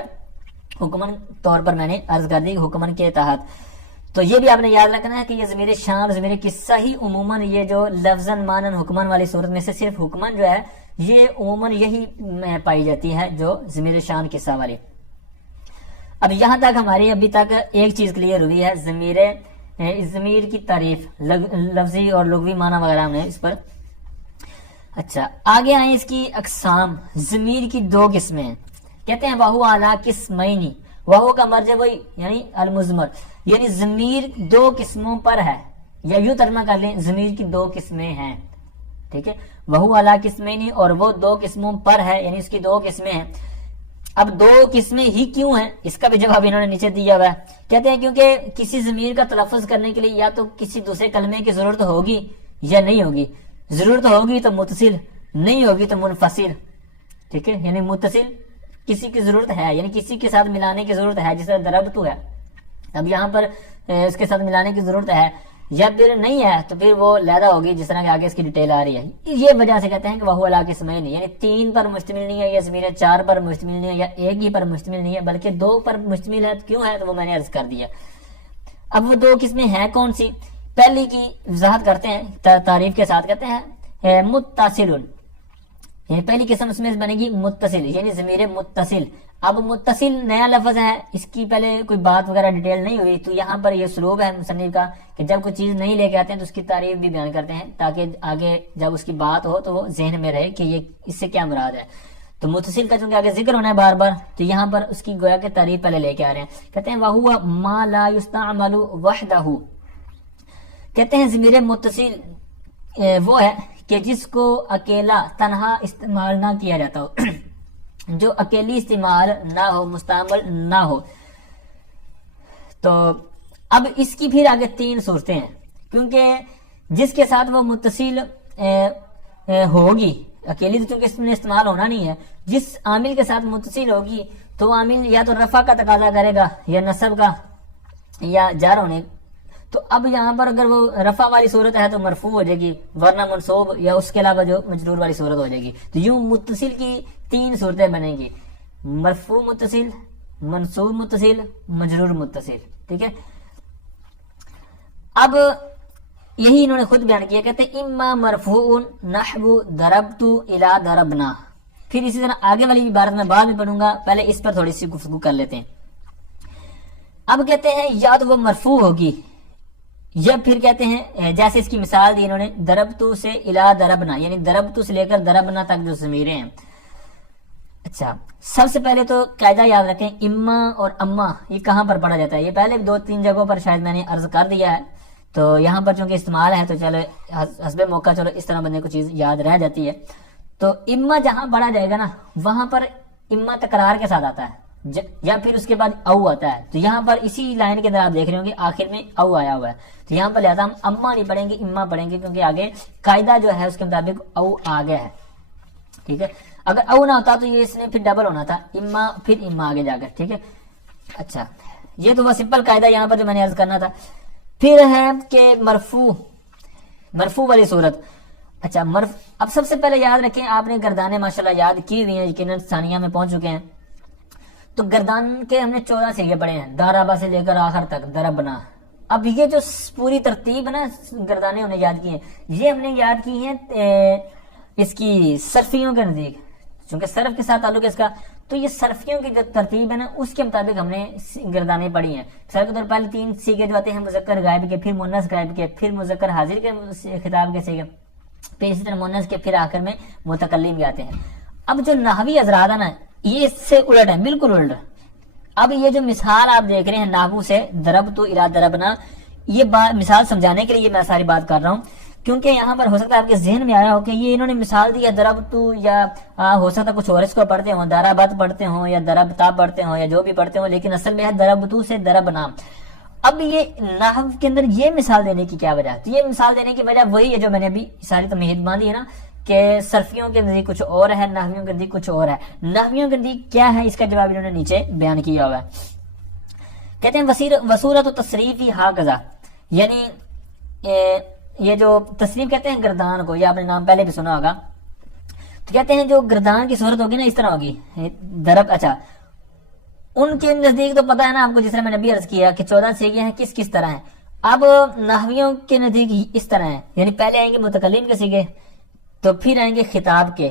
حکمن طور پر میں نے عرض کر دی حکمن کے تحت۔ تو یہ بھی آپ نے یاد رکھنا ہے کہ یہ ضمیر شان اور ضمیر قصہ ہی عموماً یہ جو لفظاً مانن حکمن والی صورت میں سے صرف حکمن جو ہے یہ عموماً یہی پائی جاتی ہے جو ضمیر شان کے حصہ والی. اب یہاں تک ہماری ابھی تک ایک چیز کلیئر ہوئی ہے، ضمیر کی تعریف، لفظی اور لغوی معنی وغیرہ ہم نے اس پر. اچھا آگے آئیں اس کی اقسام. ضمیر کی دو قسمیں ہیں. کہتے ہیں وہو اعلیٰ قسمینی، وہو کا مرجع وہی یعنی المزمر، یعنی ضمیر دو قسموں پر ہے، یا یوں ترجمہ کر لیں ضمیر کی دو قسمیں ہیں. ٹھیک ہے، وہو اعلیٰ قسمینی، اور وہ دو قسموں پر ہے، یعنی اس کی دو قسمیں ہیں. اب دو قسمیں ہی کیوں ہیں، اس کا بھی جواب انہوں نے نیچے دیا ہوا ہے. کہتے ہیں کیونکہ کسی ضمیر کا تلفظ کرنے کے لیے یا تو کسی دوسرے کلمے کی ضرورت ہوگی یا نہیں ہوگی. ضرورت ہوگی تو متصل، نہیں ہوگی تو منفصل. ٹھیک ہے، یعنی متصل کسی کی ضرورت ہے، یعنی کسی کے ساتھ ملانے کی ضرورت ہے، جس طرح ضربت ہے. اب یہاں پر اس کے ساتھ ملانے کی ضرورت ہے، یا پھر نہیں ہے تو پھر وہ لیدہ ہوگی، جس طرح کہ آگے اس کی ڈیٹیل آ رہی ہے. یہ وجہ سے کہتے ہیں کہ وہ علاقے سمے نہیں، یعنی تین پر مشتمل نہیں ہے، یا ضمیر چار پر مشتمل نہیں ہے، یا ایک ہی پر مشتمل نہیں ہے، بلکہ دو پر مشتمل ہے. کیوں ہے تو وہ میں نے عرض کر دیا. اب وہ دو قسمیں ہیں کون سی؟ پہلی کی وضاحت کرتے ہیں تعریف کے ساتھ. کہتے ہیں متصل، یعنی پہلی قسم اس میں بنے گی متصل، یعنی ضمیر متصل. اب متصل نیا لفظ ہے، اس کی پہلے کوئی بات وغیرہ ڈیٹیل نہیں ہوئی، تو یہاں پر یہ اسلوب ہے مصنف کا کہ جب کوئی چیز نہیں لے کے آتے ہیں تو اس کی تعریف بھی بیان کرتے ہیں، تاکہ آگے جب اس کی بات ہو تو وہ ذہن میں رہے کہ یہ اس سے کیا مراد ہے. تو متصل کا چونکہ آگے ذکر ہونا ہے بار بار، تو یہاں پر اس کی گویا کہ تعریف پہلے لے کے آ رہے ہیں. کہتے ہیں وَهُوَ مَا لَا يُسْتَعْمَلُ وَحْدَهُ. کہتے ہیں ضمیر متصل وہ ہے کہ جس کو اکیلا تنہا استعمال نہ کیا جاتا ہو، جو اکیلی استعمال نہ ہو، مستعمل نہ ہو. تو اب اس کی پھر آگے تین صورتیں ہیں، کیونکہ جس کے ساتھ وہ متصل ہوگی، اکیلی تو چونکہ اس میں استعمال ہونا نہیں ہے، جس عامل کے ساتھ متصل ہوگی تو وہ عامل یا تو رفع کا تقاضا کرے گا، یا نصب کا، یا جار ہونے. تو اب یہاں پر اگر وہ رفع والی صورت ہے تو مرفوع ہو جائے گی، ورنہ منصوب یا اس کے علاوہ جو مجرور والی صورت ہو جائے گی. تو یوں متصل کی تین صورتیں بنیں گی، مرفوع متصل، منصوب متصل، مجرور متصل. ٹھیک ہے، اب یہی انہوں نے خود بیان کیا. کہتے ہیں اما مرفوع نحو ضربت الی ضربنا. پھر اسی طرح آگے والی عبارت میں بعد میں پڑھوں گا، پہلے اس پر تھوڑی سی گفتگو کر لیتے ہیں. اب کہتے ہیں یا تو وہ مرفوع ہوگی، یا پھر کہتے ہیں جیسے اس کی مثال دی انہوں نے ضربتو سے الی ضربنا، یعنی ضربتو سے لے کر ضربنا تک جو ضمیریں ہیں. اچھا سب سے پہلے تو قاعدہ یاد رکھیں، اما اور اما یہ کہاں پر پڑھا جاتا ہے. یہ پہلے دو تین جگہوں پر شاید میں نے عرض کر دیا ہے، تو یہاں پر چونکہ استعمال ہے تو چلو حسب موقع چلو اس طرح بندے کو چیز یاد رہ جاتی ہے. تو اما جہاں پڑھا جائے گا نا، وہاں پر اما تکرار کے ساتھ آتا ہے، یا پھر اس کے بعد او آتا ہے. تو یہاں پر اسی لائن کے اندر آپ دیکھ رہے ہوں گے آخر میں او آیا ہوا ہے. تو یہاں پر لہٰذا ہم اما نہیں پڑھیں گے، اما پڑھیں گے، کیونکہ آگے قاعدہ جو ہے اس کے مطابق او آگے ہے. ٹھیک ہے، اگر او نہ ہوتا تو یہ اس نے پھر ڈبل ہونا تھا، اما پھر اما آگے جا کر. ٹھیک ہے، اچھا یہ تو وہ سمپل قاعدہ یہاں پر جو میں نے عرض کرنا تھا. پھر ہے کہ مرفوع والی صورت. اچھا اب سب سے پہلے یاد رکھیں، آپ نے گردانیں ماشاءاللہ یاد کی ہوئی ہیں، یقیناً ثانیہ میں پہنچ چکے ہیں. تو گردان کے ہم نے 14 سیغے پڑھے ہیں، دارابا سے لے کر آخر تک دربنا. اب یہ جو پوری ترتیب ہے نا گردانیں ہم نے یاد کی ہیں، یہ ہم نے یاد کی ہیں اس کی صرفیوں کے نزدیک، چونکہ صرف کے ساتھ تعلق ہے اس کا. تو یہ صرفیوں کی جو ترتیب ہے نا اس کے مطابق ہم نے گردانیں پڑھی ہیں. مثال کے طور پر پہلے 3 سیغے جو آتے ہیں مذکر غائب کے، پھر مؤنث غائب کے، پھر مذکر حاضر کے خطاب کے سیغے، پھر اسی طرح مؤنث کے، پھر آخر میں متکلم کے آتے ہیں. اب جو نحوی حضرات ہے نا یہ اس سے الٹ ہے، بالکل الٹ. اب یہ جو مثال آپ دیکھ رہے ہیں نحو سے ضربت الی ضربنا، یہ مثال سمجھانے کے لیے میں ساری بات کر رہا ہوں، کیونکہ یہاں پر ہو سکتا ہے آپ کے ذہن میں آیا ہو کہ یہ انہوں نے مثال دی ہے ضربت، یا ہو سکتا ہے کچھ اور اس کو پڑھتے ہوں، ضربت پڑھتے ہوں یا ضربتا پڑھتے ہوں یا جو بھی پڑھتے ہوں، لیکن اصل میں ہے ضربت سے ضربنا. اب یہ نحو کے اندر یہ مثال دینے کی کیا وجہ ہے؟ تو یہ مثال دینے کی وجہ وہی ہے جو میں نے ابھی ساری تمہید باندھی ہے نا، کہ صرفیوں کے نزدیک کچھ اور ہے، نحویوں کے نزدیک کچھ اور ہے. نحویوں کے نزدیک کیا ہے اس کا جواب انہوں نے نیچے بیان کیا ہوا ہے. کہتے ہیں وصورت و تصریفی ہاکذا، یعنی یہ جو تصریف کہتے ہیں گردان کو، یہ آپ نے نام پہلے بھی سنا ہوگا. تو کہتے ہیں جو گردان کی صورت ہوگی نا اس طرح ہوگی ضرب. اچھا ان کے نزدیک تو پتہ ہے نا آپ کو، جس طرح میں نے بھی عرض کیا کہ 14 سیغے ہیں کس طرح ہیں. اب نحویوں کے نزدیک اس طرح ہیں، یعنی پہلے آئیں گے متکلم کے سیغے، تو پھر آئیں گے خطاب کے،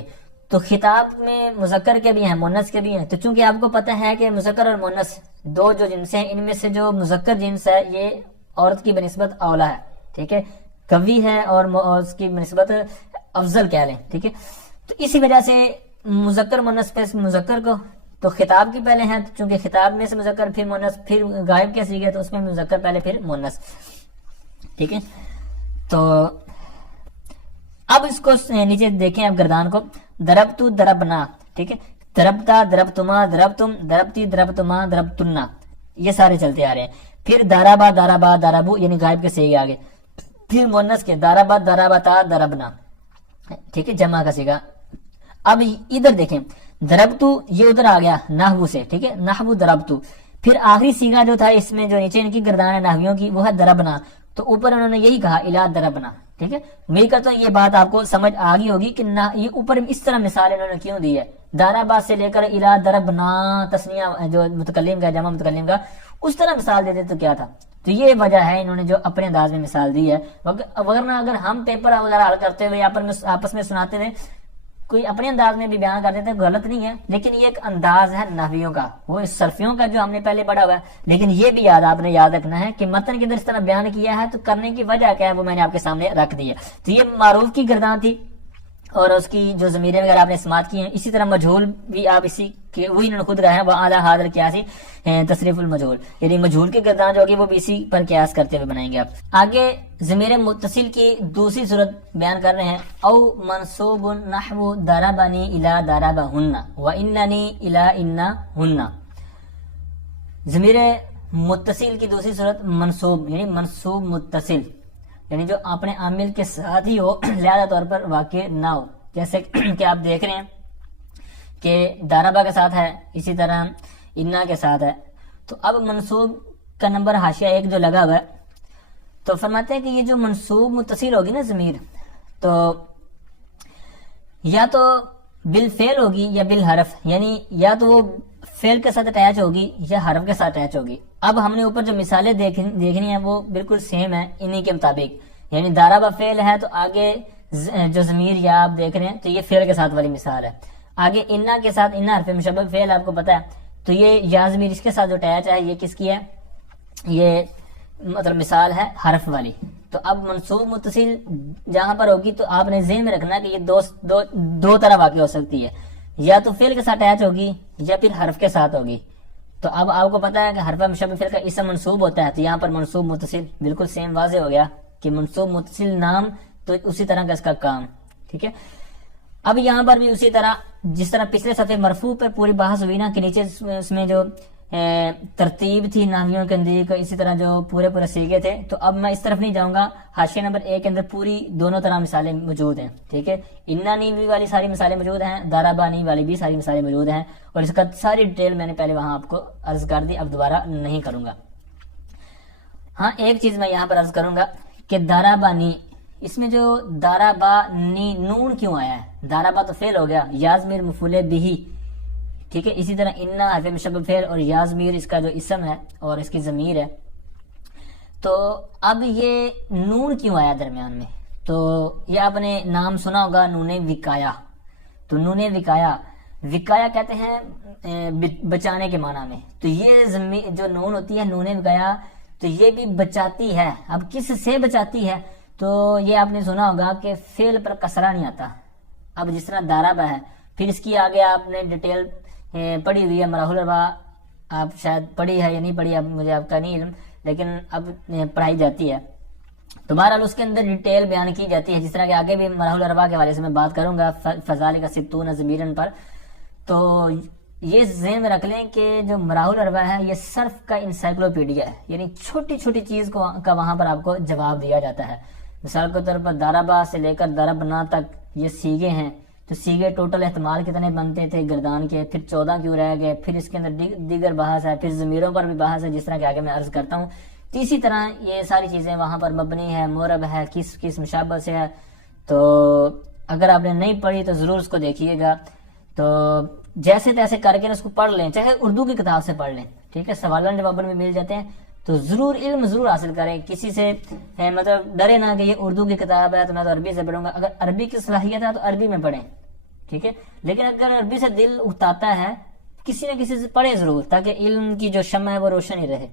تو خطاب میں مذکر کے بھی ہیں مؤنث کے بھی ہیں، تو چونکہ آپ کو پتہ ہے کہ مذکر اور مؤنث دو جو جنس ہیں، ان میں سے جو مذکر جنس ہے یہ عورت کی بنسبت اولا ہے، ٹھیک ہے، قوی ہے، اور اس کی بنسبت افضل کہہ لیں، ٹھیک ہے۔ تو اسی وجہ سے مذکر مؤنث پہ مذکر کو تو خطاب کی پہلے ہیں، چونکہ خطاب میں سے مذکر پھر مؤنث، پھر غائب کے صیغے تو اس میں مذکر پہلے پھر مؤنث، ٹھیک ہے۔ تو اب اس کو نیچے دیکھیں آپ گردان کو، دربتو دربنا، ٹھیک ہے، دربتا دربتما دربتم دربتی دربتما دربتنا، یہ سارے چلتے آ رہے ہیں۔ پھر دارابا دارابا دارابو یعنی غائب کے صیغے آگے، پھر مؤنث کے دارابا دارابتا دربنا، ٹھیک ہے، جمع کا صیغہ۔ اب ادھر دیکھیں دربتو یہ ادھر آ گیا نحو سے، ٹھیک ہے، نحو دربتو، پھر آخری صیغہ جو تھا اس میں جو نیچے ان کی گردان ہے نحویوں کی وہ ہے دربنا، تو اوپر انہوں نے یہی کہا الا دربنا، ٹھیک ہے۔ امید کرتا ہوں یہ بات آپ کو سمجھ آ گئی ہوگی کہ یہ اوپر اس طرح مثال انہوں نے کیوں دی ہے، دارابا سے لے کر الا دربنا، تسنیہ جو متکلم کا جمع متکلم کا، اس طرح مثال دیتے تو کیا تھا۔ تو یہ وجہ ہے انہوں نے جو اپنے انداز میں مثال دی ہے، ورنہ اگر ہم پیپر وغیرہ حل کرتے ہوئے آپس میں سناتے ہوئے کوئی اپنے انداز میں بھی بیان کر دیتے ہیں، غلط نہیں ہے، لیکن یہ ایک انداز ہے نحویوں کا، وہ اس صرفیوں کا جو ہم نے پہلے پڑھا ہوا ہے۔ لیکن یہ بھی آپ نے یاد رکھنا ہے کہ متن کے اندر اس طرح بیان کیا ہے تو کرنے کی وجہ کیا ہے وہ میں نے آپ کے سامنے رکھ دی ہے۔ تو یہ معروف کی گردان تھی، اور اس کی جو ضمیریں وغیرہ آپ نے سماعت کی ہیں، اسی طرح مجہول بھی آپ اسی کے وہی انہوں نے خود کہا ہے وہ اعلیٰ حاضر قیاسی تصریف المجہول، یعنی مجہول کی گردان جو ہوگی وہ بھی اسی پر قیاس کرتے ہوئے بنائیں گے آپ۔ آگے ضمیر متصل کی دوسری صورت بیان کر رہے ہیں، او منصوب نحو ضربنی الی ضربہن و اننی الی انہن۔ ضمیر متصل کی دوسری صورت منصوب یعنی منصوب متصل، یعنی جو اپنے عامل کے ساتھ ہی ہو، لہذا طور پر واقع نہ ہو، جیسے کہ آپ دیکھ رہے ہیں کہ دارابا کے ساتھ ہے، اسی طرح انا کے ساتھ ہے۔ تو اب منصوب کا نمبر حاشیہ 1 جو لگا ہوا ہے، تو فرماتے ہیں کہ یہ جو منصوب متصل ہوگی نا ضمیر، تو یا تو بالفعل ہوگی یا بالحرف، یعنی یا تو وہ فعل کے ساتھ اٹیچ ہوگی یا حرف کے ساتھ اٹیچ ہوگی۔ اب ہم نے اوپر جو مثالیں دیکھنی ہیں وہ بالکل سیم ہے انہی کے مطابق، یعنی دارابا فعل ہے تو آگے جو ضمیر یا آپ دیکھ رہے ہیں تو یہ فعل کے ساتھ والی مثال ہے۔ آگے انا کے ساتھ انا حرف مشبہ فعل آپ کو پتا ہے، تو یہ یا ضمیر اس کے ساتھ جو اٹیچ ہے یہ کس کی ہے، یہ مطلب مثال ہے حرف والی۔ تو اب منصوب متصل جہاں پر ہوگی تو آپ نے ذہن میں رکھنا کہ یہ دو طرح واقع ہو سکتی ہے، یا تو فعل کے ساتھ اٹیچ ہوگی یا پھر حرف کے ساتھ ہوگی۔ تو اب آپ کو پتا ہے کہ حرف مشبہ فعل کا اسم منصوب ہوتا ہے، تو یہاں پر منصوب متصل بالکل سیم واضح ہو گیا کہ منصوب متصل نام تو اسی طرح کا اس کا کام، ٹھیک ہے۔ اب یہاں پر بھی اسی طرح جس طرح پچھلے صفحے مرفوع پر پوری بحث ہوئی نا کہ نیچے اس میں جو ترتیب تھی نحویوں کے اندر، اسی طرح جو پورے صیغے تھے، تو اب میں اس طرف نہیں جاؤں گا۔ حاشیہ نمبر 1 کے اندر پوری دونوں طرح مثالیں موجود ہیں، ٹھیک ہے، انانی والی ساری مثالیں موجود ہیں، دارابانی والی بھی ساری مثالیں موجود ہیں، اور اس کا ساری ڈیٹیل میں نے پہلے وہاں آپ کو عرض کر دی، اب دوبارہ نہیں کروں گا۔ ہاں ایک چیز میں یہاں پر عرض کروں گا کہ دارابانی، اس میں جو دارابانی نون کیوں آیا ہے؟ دارابا تو فعل ہو گیا، یا ضمیر مفعول بہ، ٹھیک ہے، اسی طرح انا حرف مشبہ فعل اور یا ضمیر اس کا جو اسم ہے اور اس کی ضمیر ہے۔ تو اب یہ نون کیوں آیا درمیان میں؟ تو یہ آپ نے نام سنا ہوگا نون وقایا۔ تو نون وقایا کہتے ہیں بچانے کے معنی میں، تو یہ جو نون ہوتی ہے نون وقایا، تو یہ بھی بچاتی ہے۔ اب کس سے بچاتی ہے؟ تو یہ آپ نے سنا ہوگا کہ فعل پر کسرہ نہیں آتا۔ اب جس طرح دارابا ہے، پھر اس کی آگے آپ نے ڈیٹیل پڑھی ہوئی ہے، مراحل الاربعہ آپ شاید پڑھی ہے یا نہیں پڑھی، اب مجھے آپ کا نہیں علم، لیکن اب پڑھائی جاتی ہے۔ تو بہرحال اس کے اندر ڈیٹیل بیان کی جاتی ہے، جس طرح کہ آگے بھی مراحل الاربعہ کے حوالے سے میں بات کروں گا فذالک ستون ضمیرن پر۔ تو یہ ذہن میں رکھ لیں کہ جو مراحل الاربعہ ہے یہ صرف کا انسائکلوپیڈیا ہے، یعنی چھوٹی چھوٹی چیز کا وہاں پر آپ کو جواب دیا جاتا ہے۔ مثال کے طور پر دارابا سے لے کر دربنا تک یہ سیغے ہیں، تو سیغے ٹوٹل احتمال کتنے بنتے تھے گردان کے، پھر 14 کیوں رہ گئے، پھر اس کے اندر دیگر بحث ہے، پھر ضمیروں پر بھی بحث ہے، جس طرح کہ آگے میں عرض کرتا ہوں۔ تو اسی طرح یہ ساری چیزیں وہاں پر مبنی ہے، مورب ہے، کس مشابہ سے ہے۔ تو اگر آپ نے نہیں پڑھی تو ضرور اس کو دیکھیے گا، تو جیسے تیسے کر کے اس کو پڑھ لیں، چاہے اردو کی کتاب سے پڑھ لیں، ٹھیک ہے، سوالان جواباً میں مل جاتے ہیں، تو ضرور علم ضرور حاصل کریں، کسی سے مطلب ڈرے نہ کہ یہ اردو کی کتاب ہے تو میں تو عربی سے پڑھوں گا۔ اگر عربی کی صلاحیت ہے تو عربی میں پڑھیں، ٹھیک ہے. لیکن اگر عربی سے دل اکتاتا ہے کسی نہ کسی سے پڑھے ضرور تاکہ علم کی جو شمع ہے وہ روشن ہی رہے.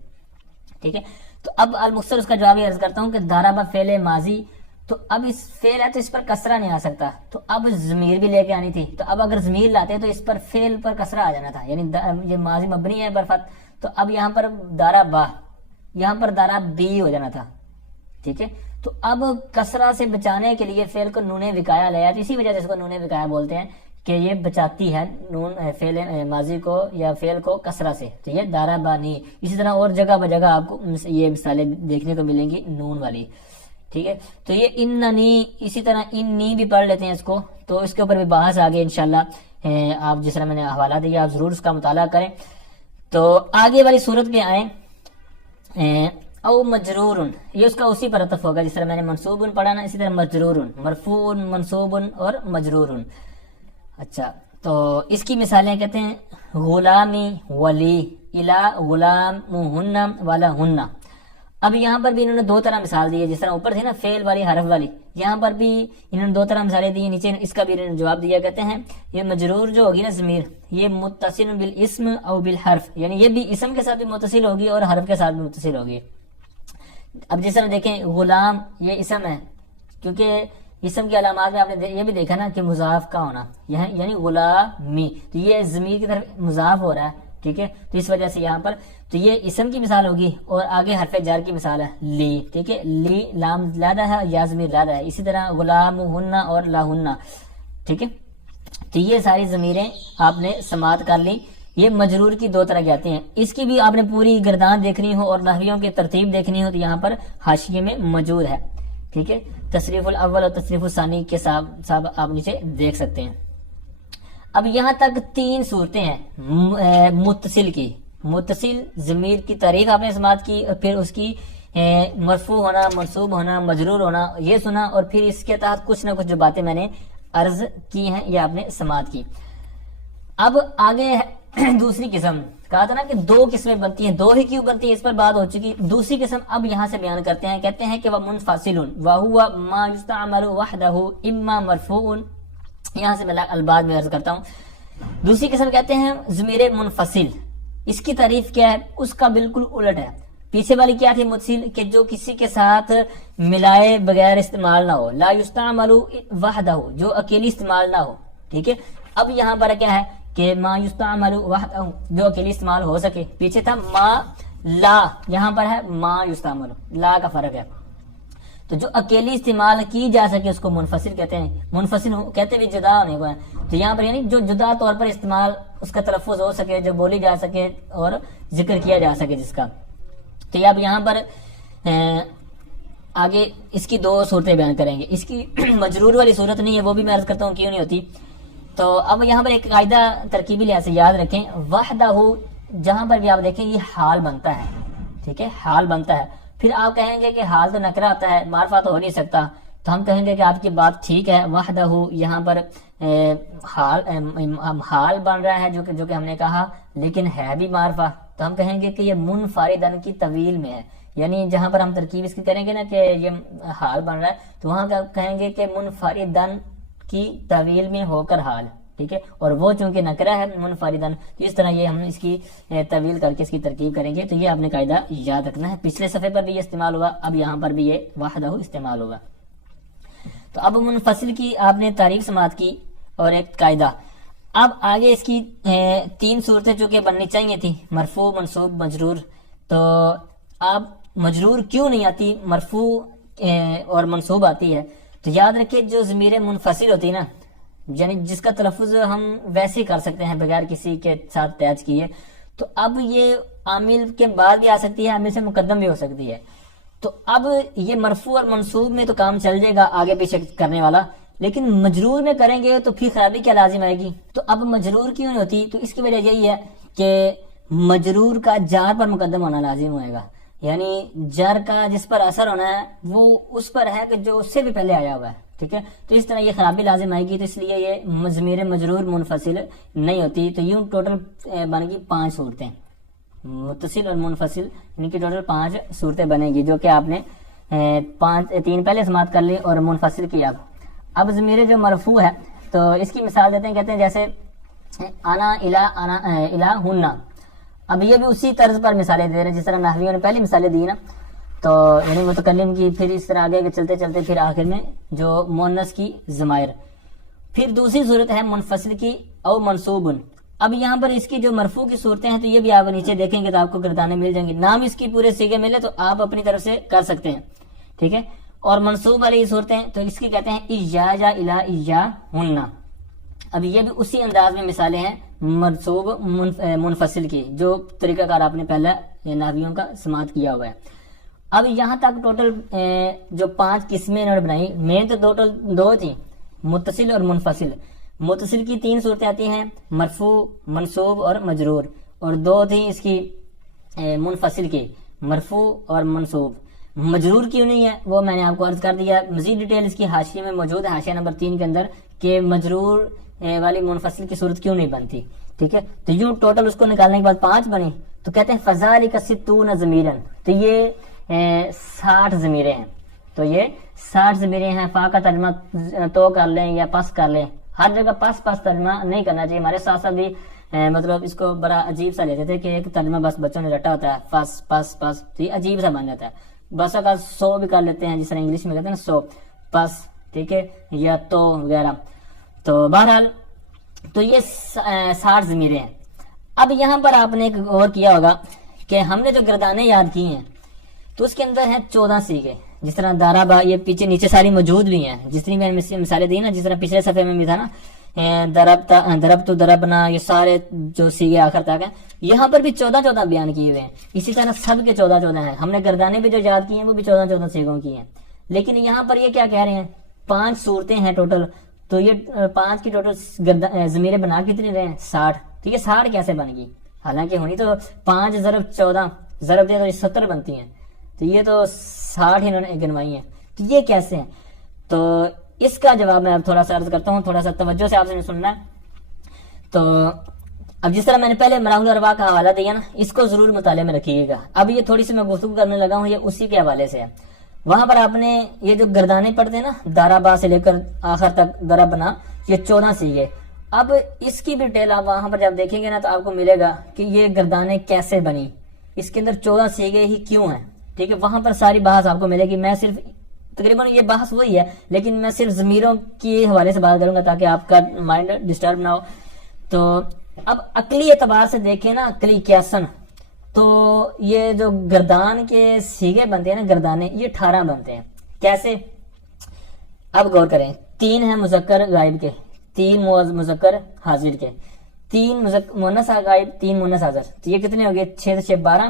ٹھیک ہے. تو اب المختصر اس کا جواب یہ عرض کرتا ہوں کہ ضرب فعل ماضی، تو اب اس فعل ہے تو اس پر کسرہ نہیں آ سکتا، تو اب ضمیر بھی لے کے آنی تھی. تو اب اگر ضمیر لاتے تو اس پر فعل پر کسرہ آ جانا تھا، یعنی یہ ماضی مبنی ہے برفت، تو اب یہاں پر ضربا، یہاں پر ضربی ہو جانا تھا. ٹھیک ہے. تو اب کسرہ سے بچانے کے لیے فعل کو نون وقایا لیا، تو اسی وجہ سے اس کو نون وقایا بولتے ہیں کہ یہ بچاتی ہے نون فعل ماضی کو یا فعل کو کسرہ سے. تو یہ ضربانی. اسی طرح اور جگہ بجگہ آپ کو یہ مثالیں دیکھنے کو ملیں گی نون والی. ٹھیک ہے. تو یہ اننی، اسی طرح انی بھی پڑھ لیتے ہیں اس کو، تو اس کے اوپر بھی بحث آگے انشاءاللہ آپ جس طرح میں نے حوالہ دیا آپ ضرور اس کا مطالعہ کریں. تو آگے والی صورت میں آئیں، او مجرور، یہ اس کا اسی پر عطف ہوگا جس طرح میں نے منصوب پڑھا نا، اسی طرح مجرور، مرفوع منصوب اور مجرور. اچھا، تو اس کی مثالیں کہتے ہیں غلامی ولی الا غلامہن ولہن. اب یہاں پر بھی انہوں نے دو طرح مثال دی ہے، جس طرح اوپر تھی نا فعل والی حرف والی، یہاں پر بھی انہوں نے دو طرح مثالیں دی ہیں. نیچے اس کا بھی انہوں نے جواب دیا، کہتے ہیں یہ مجرور جو ہوگی نا ضمیر، یہ متصل بالاسم او بالحرف، یعنی یہ بھی اسم کے ساتھ بھی متصل ہوگی اور حرف کے ساتھ بھی متصل ہوگی. اب جس طرح دیکھیں غلام یہ اسم ہے، کیونکہ اسم کی علامات میں آپ نے یہ بھی دیکھا نا کہ مضاف کا ہونا، یعنی غلامی، تو یہ ضمیر کی طرف مضاف ہو رہا ہے. ٹھیک ہے. تو اس وجہ سے یہاں پر تو یہ اسم کی مثال ہوگی اور آگے حرف جار کی مثال ہے لی. ٹھیک ہے. لی لام لادہ ہے اور یا ضمیر لادہ ہے. اسی طرح غلام ہن اور لاہن. ٹھیک ہے. تو یہ ساری ضمیریں آپ نے سماعت کر لی. یہ مجرور کی دو طرح کی آتی ہیں. اس کی بھی آپ نے پوری گردان دیکھنی ہو اور نحویوں کی ترتیب دیکھنی ہو تو یہاں پر حاشیے میں موجود ہے. ٹھیک ہے. تصریف الاول اور تصریف الثانی کے ساتھ آپ نیچے دیکھ سکتے ہیں. اب یہاں تک تین صورتیں ہیں متصل کی. متصل ضمیر کی تعریف آپ نے سماعت کی اور پھر اس کی مرفوع ہونا، منصوب ہونا، مجرور ہونا یہ سنا، اور پھر اس کے تحت کچھ نہ کچھ جو باتیں میں نے عرض کی ہیں یہ آپ نے سماعت کی. اب آگے دوسری قسم، کہا تھا نا کہ دو قسمیں بنتی ہیں، دو ہی کیوں بنتی ہیں اس پر بات ہو چکی. دوسری قسم اب یہاں سے بیان کرتے ہیں، کہتے ہیں کہ وہ منفصل وہو ما یستعمل وحدہ اما مرفوع. یہاں سے میں الباز میں عرض کرتا ہوں. دوسری قسم کہتے ہیں ضمیر منفصل. اس کی تعریف کیا ہے؟ اس کا بالکل الٹ ہے. پیچھے والی کیا تھی متصل، کہ جو کسی کے ساتھ ملائے بغیر استعمال نہ ہو، لا یستعمل وحدہ، جو اکیلی استعمال نہ ہو. ٹھیک ہے. اب یہاں پر کیا ہے کہ ما یستعمل وحدہ، جو اکیلی استعمال ہو سکے. پیچھے تھا ما لا، یہاں پر ہے ما یستعمل، لا کا فرق ہے. تو جو اکیلی استعمال کی جا سکے اس کو منفصل کہتے ہیں. منفصل کہتے بھی جدا ہونے کو ہے. تو یہاں پر یعنی جو جدا طور پر استعمال اس کا تلفظ ہو سکے، جو بولی جا سکے اور ذکر کیا جا سکے جس کا. تو یہ اب یہاں پر آگے اس کی دو صورتیں بیان کریں گے. اس کی مجرور والی صورت نہیں ہے، وہ بھی میں عرض کرتا ہوں کیوں نہیں ہوتی. تو اب یہاں پر ایک قاعدہ ترکیبی لحاظ سے یاد رکھیں، وحدہ جہاں پر بھی آپ دیکھیں یہ حال بنتا ہے. ٹھیک ہے. حال بنتا ہے. پھر آپ کہیں گے کہ حال تو نکرہ آتا ہے، معرفہ تو ہو نہیں سکتا. تو ہم کہیں گے کہ آپ کی بات ٹھیک ہے، وحدہ یہاں پر حال بن رہا ہے جو کہ ہم نے کہا، لیکن ہے بھی معرفہ. تو ہم کہیں گے کہ یہ منفردن کی طویل میں ہے. یعنی جہاں پر ہم ترکیب اس کی کریں گے نا کہ یہ حال بن رہا ہے، تو وہاں کہیں گے کہ منفردن کی طویل میں ہو کر حال. ٹھیک ہے. اور وہ چونکہ نکرہ ہے منفردن، تو اس طرح یہ ہم اس کی طویل کر کے اس کی ترکیب کریں گے. تو یہ آپ نے قاعدہ یاد رکھنا ہے. پچھلے صفحے پر بھی یہ استعمال ہوا، اب یہاں پر بھی یہ وحدہ استعمال ہوگا. تو اب منفصل کی آپ نے تعریف سماعت کی اور ایک قاعدہ. اب آگے اس کی تین صورتیں جو کہ بننی چاہیے تھی، مرفوع، منصوب، مجرور. تو اب مجرور کیوں نہیں آتی، مرفوع اور منصوب آتی ہے؟ تو یاد رکھیں جو ضمیر منفصل ہوتی ہے نا، یعنی جس کا تلفظ ہم ویسے ہی کر سکتے ہیں بغیر کسی کے ساتھ اٹیچ کیے، تو اب یہ عامل کے بعد بھی آ سکتی ہے، عامل سے مقدم بھی ہو سکتی ہے. تو اب یہ مرفوع اور منصوب میں تو کام چل جائے گا آگے پیچھے کرنے والا، لیکن مجرور میں کریں گے تو پھر خرابی کیا لازم آئے گی. تو اب مجرور کیوں نہیں ہوتی؟ تو اس کی وجہ یہی ہے کہ مجرور کا جار پر مقدم ہونا لازم ہوئے گا. یعنی جر کا جس پر اثر ہونا ہے وہ اس پر ہے کہ جو اس سے بھی پہلے آیا ہوا ہے. ٹھیک ہے. تو اس طرح یہ خرابی لازم آئے گی. تو اس لیے یہ ضمیر مجرور منفصل نہیں ہوتی. تو یوں ٹوٹل بن گئی 5 صورتیں، متصل اور منفصل، ان کی ٹوٹل 5 صورتیں بنے گی، جو کہ آپ نے 3 پہلے سماعت کر لی اور منفصل کی. اب ضمیر جو مرفوع ہے تو اس کی مثال دیتے ہیں، کہتے ہیں جیسے انا الہ ہننا. اب یہ بھی اسی طرز پر مثالیں دے رہے ہیں جس طرح نحویوں نے پہلی مثالیں دی نا. تو یعنی متکلم کی، پھر اس طرح آگے چلتے چلتے پھر آخر میں جو مؤنث کی ضمائر. پھر دوسری صورت ہے منفصل کی او منصوب. اب یہاں پر اس کی جو مرفوع کی صورتیں ہیں تو یہ بھی آپ نیچے دیکھیں گے تو آپ کو گردانے مل جائیں گے. نام اس کی پورے سیگے ملے تو آپ اپنی طرف سے کر سکتے ہیں، ٹھیک ہے. اور منصوب والی صورتیں تو اس کی کہتے ہیں ایجاجا الا ایجا ہننا. اب یہ بھی اسی انداز میں مثالیں ہیں منصوب منفصل کی، جو طریقہ کار آپ نے پہلے نحویوں کا سماعت کیا ہوا ہے. اب یہاں تک ٹوٹل جو 5 قسمیں انہوں نے بنائی، مین تو ٹوٹل 2 تھیں، متصل اور منفصل. متصل کی 3 صورتیں آتی ہیں، مرفوع، منصوب اور مجرور. اور 2 تھیں اس کی منفصل کی، مرفوع اور منصوب. مجرور کیوں نہیں ہے وہ میں نے آپ کو عرض کر دیا. مزید ڈیٹیل اس کی حاشیے میں موجود ہے، حاشیہ نمبر 3 کے اندر، کہ مجرور والی منفصل کی صورت کیوں نہیں بنتی، ٹھیک ہے. تو یوں ٹوٹل اس کو نکالنے کے بعد 5 بنی. تو کہتے ہیں فذالک 60 ضمیرا. تو یہ 60 ضمیریں ہیں. تو یہ 60 ضمیریں ہیں. فا کا ترجمہ تو کر لیں یا پس کر لیں، ہر جگہ پس ترجمہ نہیں کرنا چاہیے. ہمارے ساتھ ساتھ بھی مطلب اس کو بڑا عجیب سا لیتے تھے کہ ایک ترجمہ بس بچوں نے رٹا ہوتا ہے، پس تو یہ عجیب سا بن جاتا ہے. بس کا 100 بھی کر لیتے ہیں، جس طرح انگلش میں کہتے ہیں نا 100 پس، ٹھیک ہے، یا تو وغیرہ. تو بہرحال تو یہ 60 ضمیریں ہیں. اب یہاں پر آپ نے ایک اور کیا ہوگا کہ ہم نے جو گردانے یاد کی ہیں تو اس کے اندر ہیں 14 سیغے. جس طرح دارابا، یہ پیچھے نیچے ساری موجود بھی ہیں جتنی میں نے مثالیں دی نا، جس طرح پچھلے صفحے میں بھی تھا نا دربت دربنا، یہ سارے جو سیغے آخر تک ہیں. یہاں پر بھی 14 بیان کیے ہوئے ہیں. اسی طرح سب کے 14 ہیں. ہم نے گردانے بھی جو یاد کی ہیں وہ بھی 14 سیغوں کی ہیں. لیکن یہاں پر یہ کیا کہہ رہے ہیں، 5 صورتیں ہیں ٹوٹل. تو یہ 5 کی ٹوٹل ضمیریں بنا کتنی رہے ہیں، 60. تو یہ 60 کیسے بن گئی؟ حالانکہ ہونی تو 5 ضرب 14 ضرب دیا تو یہ 70 بنتی ہیں. تو یہ تو 60 انہوں نے گنوائی ہیں. تو یہ کیسے ہیں؟ تو اس کا جواب میں اب تھوڑا سا عرض کرتا ہوں، تھوڑا سا توجہ سے آپ سے سننا ہے. تو اب جس طرح میں نے پہلے مراحل الاربعہ کا حوالہ دیا نا، اس کو ضرور مطالعے میں رکھیے گا. اب یہ تھوڑی سی میں گفتگو کرنے لگا ہوں، یہ اسی کے حوالے سے ہے. وہاں پر آپ نے یہ جو گردانے پڑھتے ہیں نا، دارابا سے لے کر آخر تک دربنا، یہ 14 سیغے. اب اس کی ڈیٹیل آپ وہاں پر جب دیکھیں گے نا تو آپ کو ملے گا کہ یہ گردانے کیسے بنی، اس کے اندر 14 سیغے ہی کیوں ہیں، ٹھیک ہے. وہاں پر ساری بحث آپ کو ملے گی. میں صرف تقریباً یہ بحث وہی ہے، لیکن میں صرف ضمیروں کے حوالے سے بات کروں گا تاکہ آپ کا مائنڈ ڈسٹرب نہ ہو. تو اب عقلی اعتبار سے دیکھیں نا، عقلی قیاسن، تو یہ جو گردان کے سیغے بنتے ہیں نا، گردانے، یہ 18 بنتے ہیں. کیسے؟ اب غور کریں. 3 ہیں مذکر غائب کے، 3 مذکر حاضر کے، 3 مؤنث غائب، 3 مؤنث حاضر. تو یہ کتنے ہو گئے؟ 6 سے 6 12.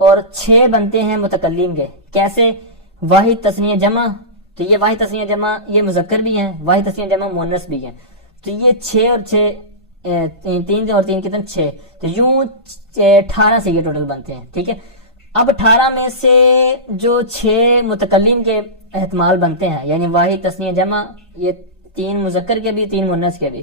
اور 6 بنتے ہیں متکلم کے. کیسے؟ واحد تثنیہ جمع. تو یہ واحد تثنیہ جمع، یہ مذکر بھی ہیں، واحد تثنیہ جمع مؤنث بھی ہیں. تو یہ 6 اور 6 3 اور 3 کتنے؟ 6. تو یوں 18 سے یہ ٹوٹل بنتے ہیں، ٹھیک ہے. اب 18 میں سے جو 6 متکلم کے احتمال بنتے ہیں، یعنی واحد تثنیہ جمع، یہ 3 مذکر کے بھی، 3 مؤنث کے بھی.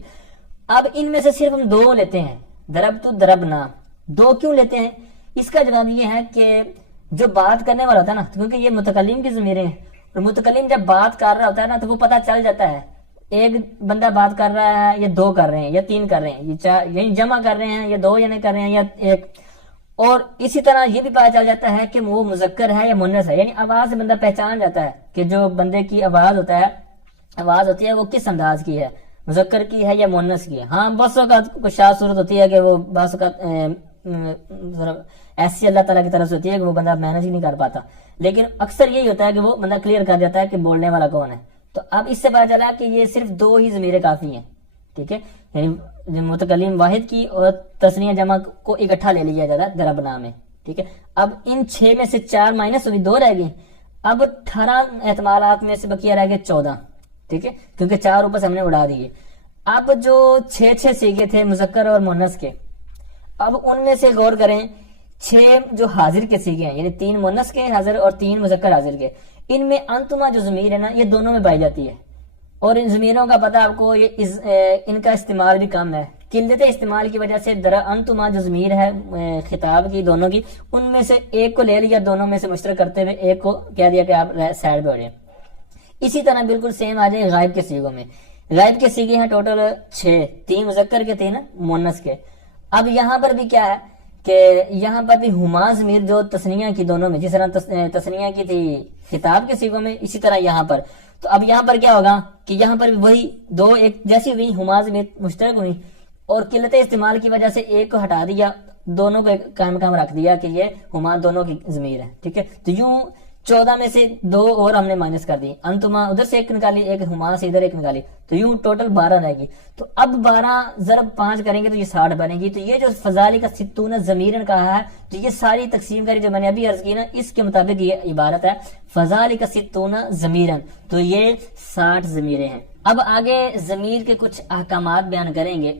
اب ان میں سے صرف ہم 2 لیتے ہیں، دربت دربنا. 2 کیوں لیتے ہیں؟ اس کا جواب یہ ہے کہ جو بات کرنے والا ہوتا ہے نا، کیونکہ یہ متکلم کی ضمیریں ہیں، اور متکلم جب بات کر رہا ہوتا ہے نا تو وہ پتہ چل جاتا ہے ایک بندہ بات کر رہا ہے، یہ 2 کر رہے ہیں، یا 3 کر رہے ہیں، یہ 4 یعنی جمع کر رہے ہیں، یا 2 یعنی کر رہے ہیں، یا 1. اور اسی طرح یہ بھی پتہ چل جاتا ہے کہ وہ مذکر ہے یا مؤنث ہے. یعنی آواز سے بندہ پہچان جاتا ہے کہ جو بندے کی آواز ہوتی ہے وہ کس انداز کی ہے، مذکر کی ہے یا مؤنث کی ہے. ہاں بس اوقات کچھ شاذ صورت ہوتی ہے کہ وہ بس اوقات ایسی اللہ تعالیٰ کی طرف سے ہوتی ہے کہ وہ بندہ مینج ہی نہیں کر پاتا، لیکن اکثر یہی ہوتا ہے کہ وہ بندہ کلیئر کر جاتا ہے کہ بولنے والا کون ہے. تو اب اس سے پتا چلا کہ یہ صرف 2 ہی ضمیریں کافی ہیں، ٹھیک ہے. یعنی متکلم واحد کی اور تثنیہ جمع کو اکٹھا لے لیا جاتا ہے دربنا میں، ٹھیک ہے. اب ان 6 میں سے 4 مائنس ہوئی، 2 رہ گئی. اب 18 احتمالات میں سے بقیہ رہ گئے 14، ٹھیک ہے، کیونکہ 4 اوپر سے ہم نے اڑا دیے. اب جو 6 سیغے تھے مذکر اور مؤنث کے، اب ان میں سے غور کریں. 6 جو حاضر کے سیغے ہیں، یعنی 3 مؤنث کے حاضر اور 3 مذکر حاضر کے، ان میں انتما جو ضمیر ہے نا، یہ دونوں میں پائی جاتی ہے. اور ان ضمیروں کا پتہ آپ کو، ان کا استعمال بھی کم ہے. قلت استعمال کی وجہ سے انتما جو ضمیر ہے خطاب کی دونوں کی، ان میں سے ایک کو لے لیا دونوں میں سے مشترک کرتے ہوئے، ایک کو کہہ دیا کہ آپ سائڈ پہ ہو جائیں. اسی طرح بالکل سیم آ جائے غائب کے سیغوں میں. غائب کے سیغے ہیں ٹوٹل 6، 3 مذکر کے 3 مؤنث کے۔ اب یہاں پر بھی کیا ہے کہ یہاں پر بھی ہما ضمیر جو تثنیہ کی دونوں میں، جس طرح تثنیہ کی تھی خطاب کے سیغوں میں، اسی طرح یہاں پر، تو اب یہاں پر کیا ہوگا کہ یہاں پر بھی وہی دو ایک جیسی ہوئی، ہما ضمیر مشترک ہوئی، اور قلت استعمال کی وجہ سے ایک کو ہٹا دیا، دونوں کو کام رکھ دیا کہ یہ ہما دونوں کی ضمیر ہے، ٹھیک ہے۔ تو یوں 14 میں سے 2 اور ہم نے مائنس کر دی، انتما ادھر سے ایک نکالی، ایک ہما سے ادھر ایک نکالی، تو یوں ٹوٹل 12 رہے گی۔ تو اب 12 ضرب 5 کریں گے تو یہ 60 بنے گی۔ تو یہ جو فضالی کا 60 ضمیرن کہا ہے، تو یہ ساری تقسیم کری جو میں نے ابھی عرض کی نا، اس کے مطابق یہ عبارت ہے فضالی کا 60 ضمیرن، تو یہ 60 ضمیریں ہیں۔ اب آگے ضمیر کے کچھ احکامات بیان کریں گے۔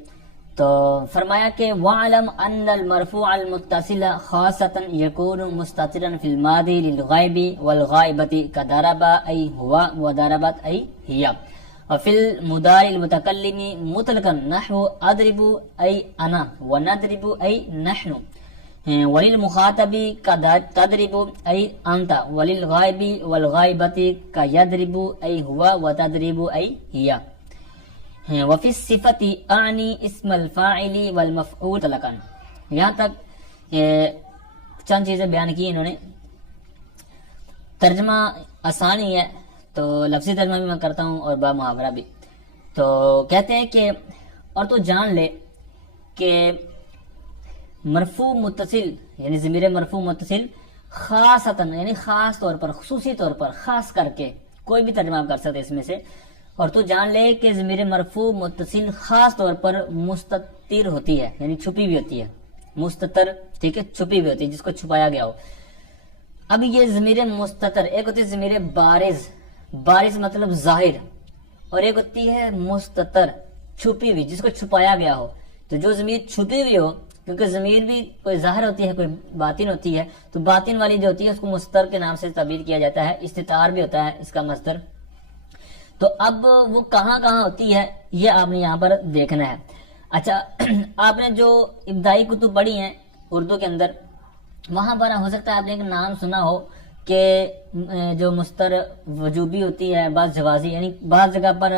تو فرمایا کہ وَعْلَمْ أَنَّ الْمَرْفُوعَ الْمُتَّصِلَ خَاصَّةً يَكُونُ مُسْتَتِرًا فِي الْمَاضِي لِلْغَائِبِ وَالْغَائِبَةِ كَضَرَبَ أَيْ هُوَ وَضَرَبَتْ أَيْ هِيَ، وفي المضارع المتكلم مطلقا نحو اضرب اي انا ونضرب اي نحن، وللمخاطب تضرب اي انت، وللغائب والغائبة كيضرب اي هو وتضرب اي هي، وفي الصفة اعني اسم الفاعل والمفعول مطلقا۔ یہاں تک چند چیزیں بیان کی انہوں نے۔ ترجمہ آسانی ہے تو لفظی ترجمہ بھی میں کرتا ہوں اور با محاورہ بھی۔ تو کہتے ہیں کہ اور تو جان لے کہ مرفوع متصل یعنی ضمیر مرفوع متصل خاصتاً یعنی خاص طور پر، خصوصی طور پر، خاص کر کے، کوئی بھی ترجمہ آپ کر سکتے اس میں سے، اور تو جان لے کہ ضمیر مرفوع متصل خاص طور پر مستتر ہوتی ہے، یعنی چھپی ہوئی ہوتی ہے، مستتر، ٹھیک ہے، چھپی ہوئی ہوتی ہے، جس کو چھپایا گیا ہو۔ اب یہ ضمیر مستتر، ایک ہوتی ہے ضمیر بارز، بارز مطلب ظاہر، اور ایک ہوتی ہے مستتر، چھپی ہوئی، جس کو چھپایا گیا ہو۔ تو جو ضمیر چھپی ہوئی ہو، کیونکہ ضمیر بھی کوئی ظاہر ہوتی ہے کوئی باطن ہوتی ہے، تو باطن والی جو ہوتی ہے اس کو مستتر کے نام سے تعبیر کیا جاتا ہے، استتار بھی ہوتا ہے اس کا مصدر۔ تو اب وہ کہاں کہاں ہوتی ہے یہ آپ نے یہاں پر دیکھنا ہے۔ اچھا، آپ نے جو ابتدائی کتب پڑھی ہیں اردو کے اندر، وہاں پر ہو سکتا ہے آپ نے ایک نام سنا ہو کہ جو مستر وجوبی ہوتی ہے، بعض جوازی، یعنی بعض جگہ پر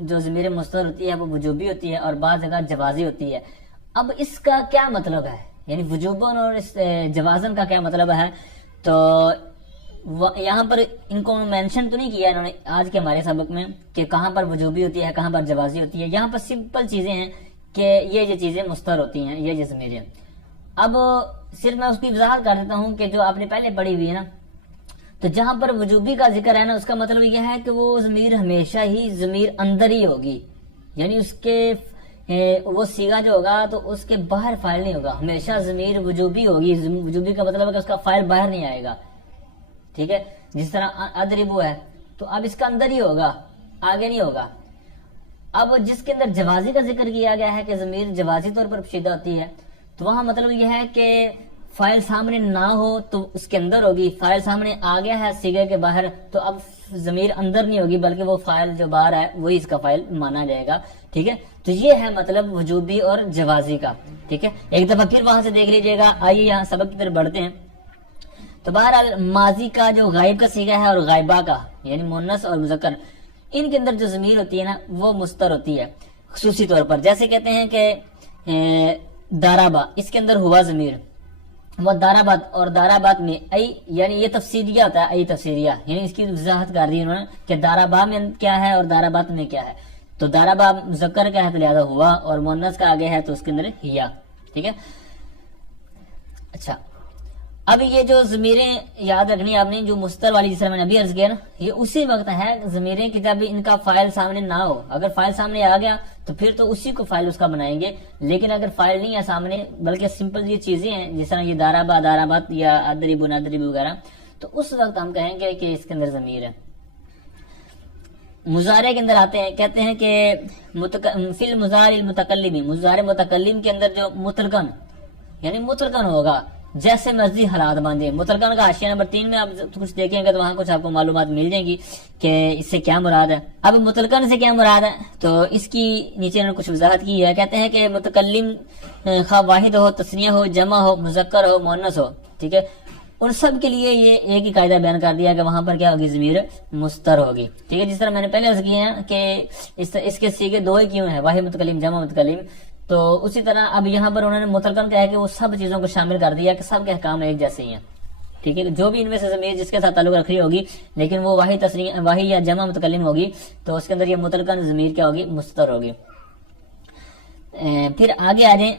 جو ضمیر مستر ہوتی ہے وہ وجوبی ہوتی ہے اور بعض جگہ جوازی ہوتی ہے۔ اب اس کا کیا مطلب ہے، یعنی وجوبن اور جوازن کا کیا مطلب ہے؟ تو یہاں پر ان کو مینشن تو نہیں کیا انہوں نے آج کے ہمارے سبق میں کہ کہاں پر وجوبی ہوتی ہے کہاں پر جوازی ہوتی ہے۔ یہاں پر سمپل چیزیں ہیں کہ یہ چیزیں مستر ہوتی ہیں، یہ ضمیر ہیں۔ اب صرف میں اس کی وضاحت کر دیتا ہوں کہ جو آپ نے پہلے پڑھی ہوئی ہے نا، تو جہاں پر وجوبی کا ذکر ہے نا، اس کا مطلب یہ ہے کہ وہ ضمیر ہمیشہ ہی ضمیر اندر ہی ہوگی، یعنی اس کے وہ صیغہ جو ہوگا تو اس کے باہر فاعل نہیں ہوگا، ہمیشہ ضمیر وجوبی ہوگی۔ وجوبی کا مطلب ہے کہ اس کا فاعل باہر نہیں آئے گا، ٹھیک ہے، جس طرح ادربو ہے تو اب اس کا اندر ہی ہوگا، آگے نہیں ہوگا۔ اب جس کے اندر جوازی کا ذکر کیا گیا ہے کہ ضمیر جوازی طور پر پوشیدہ ہوتی ہے، تو وہاں مطلب یہ ہے کہ فاعل سامنے نہ ہو تو اس کے اندر ہوگی، فاعل سامنے آ گیا ہے صیغے کے باہر تو اب ضمیر اندر نہیں ہوگی بلکہ وہ فاعل جو باہر ہے وہی اس کا فاعل مانا جائے گا، ٹھیک ہے۔ تو یہ ہے مطلب وجوبی اور جوازی کا، ٹھیک ہے۔ ایک دفعہ پھر وہاں سے دیکھ لیجئے گا۔ آئیے یہاں سبق کی طرف بڑھتے ہیں۔ تو بہرحال ماضی کا جو غائب کا صیغہ ہے اور غائبہ کا یعنی مؤنث اور مذکر، ان کے اندر جو ضمیر ہوتی ہے نا وہ مستر ہوتی ہے خصوصی طور پر۔ جیسے کہتے ہیں کہ دارابا، اس کے اندر ہوا ضمیر، وہ دارابات، اور دارابات میں ای یعنی یہ تفسیریہ ہوتا ہے، ای تفسیریہ یعنی اس کی وضاحت کر دی انہوں نے کہ دارابا میں کیا ہے اور دارابات میں کیا ہے۔ تو دارابا مذکر کا ہے تو لہذا ہوا، اور مؤنث کا آگے ہے تو اس کے اندر ہیا، ٹھیک ہے۔ اچھا، اب یہ جو ضمیریں یاد رکھنی آپ نے، جو مستر والی جس طرح میں نے ابھی عرض کیا نا، یہ اسی وقت ہے ضمیریں کہ جب ان کا فاعل سامنے نہ ہو۔ اگر فاعل سامنے آ گیا تو پھر تو اسی کو فاعل اس کا بنائیں گے، لیکن اگر فاعل نہیں ہے سامنے بلکہ سمپل یہ چیزیں ہیں جس طرح یہ دارابا، دارابات یا ادرب، ندرب وغیرہ، تو اس وقت ہم کہیں گے کہ اس کے اندر ضمیر ہے۔ مضارع کے اندر آتے ہیں، کہتے ہیں کہ فی المضارع المتکلم، مضارع متکلم کے اندر جو مطلقاً یعنی مطلقاً ہوگا، جیسے مرضی حالات باندھے۔ مطلقاً کا حاشیہ نمبر 3 میں آپ کچھ دیکھیں گے تو وہاں کچھ آپ کو معلومات مل جائیں گی کہ اس سے کیا مراد ہے۔ اب مطلقاً سے کیا مراد ہے تو اس کی نیچے انہوں نے کچھ وضاحت کی ہے۔ کہتے ہیں کہ متکلم خواہ واحد ہو، تثنیہ ہو، جمع ہو، مذکر ہو، مؤنث ہو، ٹھیک ہے، ان سب کے لیے یہ ایک ہی قاعدہ بیان کر دیا کہ وہاں پر کیا ہوگی، ضمیر مستر ہوگی، ٹھیک ہے. جس طرح میں نے پہلے عرض کیا ہے کہ اس کے سیغے دو ہی کیوں ہیں، واحد متکلم جمع متکلم، تو اسی طرح اب یہاں پر انہوں نے مطلقاً کہا ہے کہ وہ سب چیزوں کو شامل کر دیا کہ سب کے احکام ایک جیسے ہی ہیں، ٹھیک ہے. جو بھی ان میں سے ضمیر جس کے ساتھ تعلق رکھ رہی ہوگی لیکن وہ واحد یا جمع متکلم ہوگی تو اس کے اندر یہ مطلقاً ضمیر کیا ہوگی، مستر ہوگی. پھر آگے آ جائیں،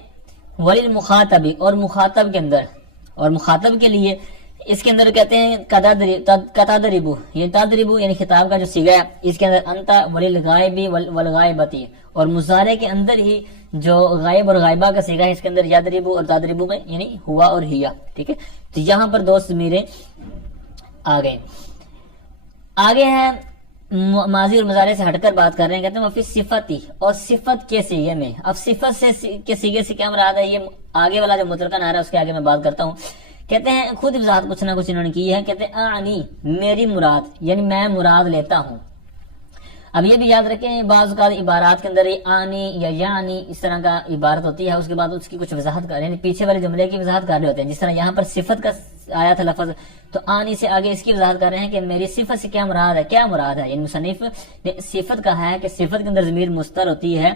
وللمخاطب، اور مخاطب کے اندر، اور مخاطب کے لیے اس کے اندر کہتے ہیں کتادربو، یہ تادربو یعنی خطاب کا جو صیغہ ہے، اس کے اندر انتا وللغائبی والغائبتی، اور مضارع کے اندر ہی جو غائب اور غائبہ کا صیغہ ہے اس کے اندر یادربو اور تادربو میں یعنی ہوا اور ہیا، ٹھیک ہے. تو یہاں پر دو ضمیریں آ گئے. آگے ہے ماضی اور مضارع سے ہٹ کر بات کر رہے ہیں، کہتے ہیں وفی صفتی، اور صفت کے صیغے میں. اب صفت کے صیغے سے کیا مراد ہے، یہ آگے والا جو مطلقاً آ رہا ہے اس کے آگے میں بات کرتا ہوں. کہتے ہیں خود وضاحت کچھ نہ کچھ انہوں نے کی ہے، کہتے ہیں اعنی، میری مراد، یعنی میں مراد لیتا ہوں. اب یہ بھی یاد رکھیں بعض اوقات عبارات کے اندر آنی یا یعنی اس طرح کا عبارت ہوتی ہے، اس کے بعد اس کی کچھ وضاحت کر، یعنی پیچھے والے جملے کی وضاحت کر رہے ہوتے ہیں. جس طرح یہاں پر صفت کا آیا تھا لفظ، تو آنی سے آگے اس کی وضاحت کر رہے ہیں کہ میری صفت سے کیا مراد ہے، کیا مراد ہے. یعنی مصنف نے صفت کہا ہے کہ صفت کے اندر ضمیر مستر ہوتی ہے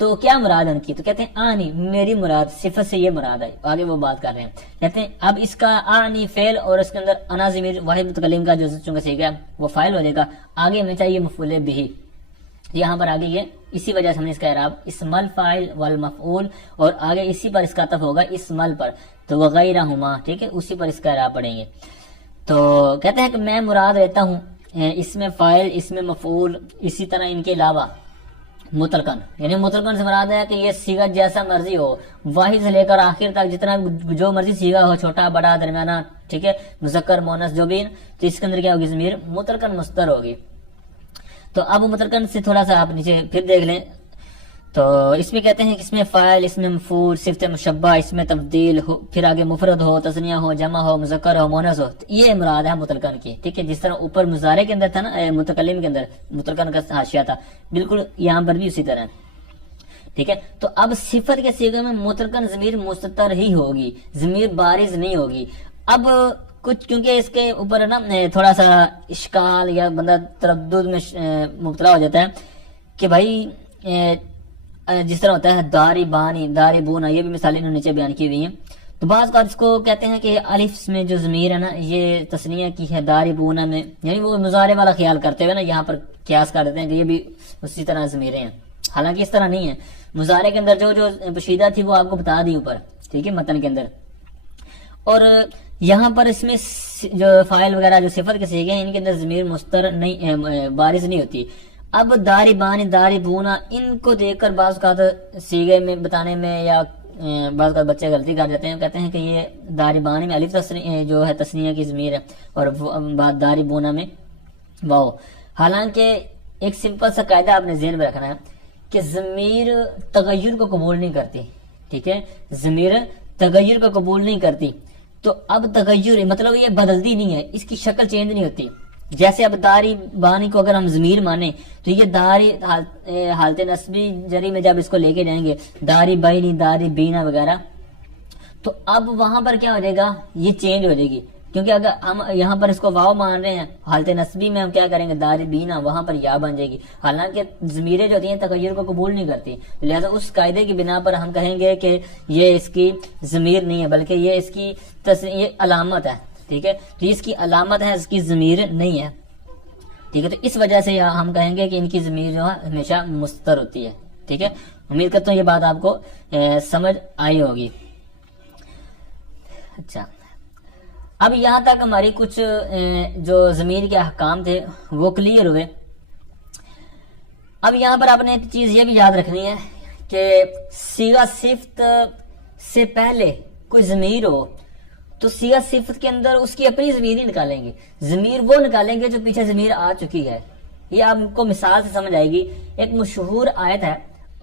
تو کیا مراد ان کی، تو کہتے ہیں آنی، میری مراد، صفت سے یہ مراد ہے. آگے وہ بات کر رہے ہیں، کہتے ہیں اب اس کا آنی فعل اور اس کے اندر انا ضمیر واحد متکلم کا جو چونکہ سیکھا وہ فاعل ہو جائے گا. آگے ہمیں چاہیے مفعول بہ، یہاں پر آگے یہ اسی وجہ سے ہم نے اس کا اعراب اسم الفاعل والمفعول، اور آگے اسی پر اس کا عطف ہوگا اسم ال پر، تو وغیرہما، ٹھیک ہے، اسی پر اس کا اعراب پڑھیں گے. تو کہتے ہیں کہ میں مراد لیتا ہوں اس میں فاعل، اس میں مفعول، اسی طرح ان کے علاوہ مطلقاً، یعنی مطلقاً سے مراد ہے کہ یہ صیغہ جیسا مرضی ہو، واحد سے لے کر آخر تک جتنا جو مرضی صیغہ ہو، چھوٹا بڑا درمیانہ، ٹھیک ہے، مذکر مؤنث جو بھی، تو اس کے اندر کیا ہوگی، ضمیر مطلقاً مستر ہوگی. تو اب مطلقاً سے تھوڑا سا آپ نیچے پھر دیکھ لیں، تو اس میں کہتے ہیں کہ اس میں فاعل، اس میں مفعول، صفت مشبہ، اس میں تبدیل ہو، پھر آگے مفرد ہو، تثنیہ ہو، جمع ہو، مذکر ہو، مؤنث ہو، یہ مراد ہے مطلقاً کی، ٹھیک ہے. جس طرح اوپر مضارع کے اندر تھا نا، متکلم کے اندر مطلقاً کا حاشیہ تھا، بالکل یہاں پر بھی اسی طرح، ٹھیک ہے. تو اب صفت کے صیغے میں مطلقاً ضمیر مستتر ہی ہوگی، ضمیر بارز نہیں ہوگی. اب کچھ کیونکہ اس کے اوپر نا تھوڑا سا اشکال یا بندہ تردد میں مبتلا ہو جاتا ہے کہ بھائی جس طرح ہوتا ہے داری بانی، داری بونا، یہ بھی مثالیں انہوں نے نیچے بیان کی ہوئی ہیں. تو بعض اوقات اس کو کہتے ہیں کہ الف میں جو ضمیر ہے نا یہ تثنیہ کی ہے، داری بونا میں، یعنی وہ مضارع والا خیال کرتے ہوئے نا یہاں پر قیاس کر دیتے ہیں کہ یہ بھی اسی طرح ضمیریں ہیں، حالانکہ اس طرح نہیں ہے. مضارع کے اندر جو پوشیدہ تھی وہ آپ کو بتا دی اوپر، ٹھیک ہے، متن کے اندر. اور یہاں پر اس میں جو فاعل وغیرہ جو صفت کے صیغے ہیں ان کے اندر ضمیر مستر نہیں، بارز نہیں ہوتی. اب داری بانی، داری بونا، ان کو دیکھ کر بعض اوقات صیغے میں بتانے میں یا بعض اوقات بچے غلطی کر جاتے ہیں، کہتے ہیں کہ یہ داری بانی میں الف جو ہے تثنیہ کی ضمیر ہے اور بعد داری بونا میں واو. حالانکہ ایک سمپل سا قاعدہ آپ نے ذہن میں رکھنا ہے کہ ضمیر تغیر کو قبول نہیں کرتی، ٹھیک ہے، ضمیر تغیر کو قبول نہیں کرتی. تو اب تغیر مطلب یہ بدلتی نہیں ہے، اس کی شکل چینج نہیں ہوتی. جیسے اب داری بانی کو اگر ہم ضمیر مانیں تو یہ داری حالت نسبی جری میں جب اس کو لے کے جائیں گے، داری بینی، داری بینا وغیرہ، تو اب وہاں پر کیا ہو جائے گا، یہ چینج ہو جائے گی. کیونکہ اگر ہم یہاں پر اس کو واو مان رہے ہیں، حالت نسبی میں ہم کیا کریں گے، داری بینا، وہاں پر یا بن جائے گی. حالانکہ ضمیریں جو ہوتی ہیں تغیر کو قبول نہیں کرتی، لہذا اس قاعدے کی بنا پر ہم کہیں گے کہ یہ اس کی ضمیر نہیں ہے بلکہ یہ اس کی یہ علامت ہے، ٹھیک ہے. تو اس کی علامت ہے، اس کی ضمیر نہیں ہے، ٹھیک ہے. تو اس وجہ سے ہم کہیں گے کہ ان کی ضمیر جو ہے ہمیشہ مستر ہوتی ہے، ٹھیک ہے. امید کرتا ہوں یہ بات آپ کو سمجھ آئی ہوگی. اچھا، اب یہاں تک ہماری کچھ جو ضمیر کے احکام تھے وہ کلیئر ہوئے. اب یہاں پر آپ نے ایک چیز یہ بھی یاد رکھنی ہے کہ صیغہ صفت سے پہلے کوئی ضمیر ہو تو صیغہ صفت کے اندر اس کی اپنی ضمیر ہی نکالیں گے، ضمیر وہ نکالیں گے جو پیچھے ضمیر آ چکی ہے. یہ آپ کو مثال سے سمجھ آئے گی. ایک مشہور آیت ہے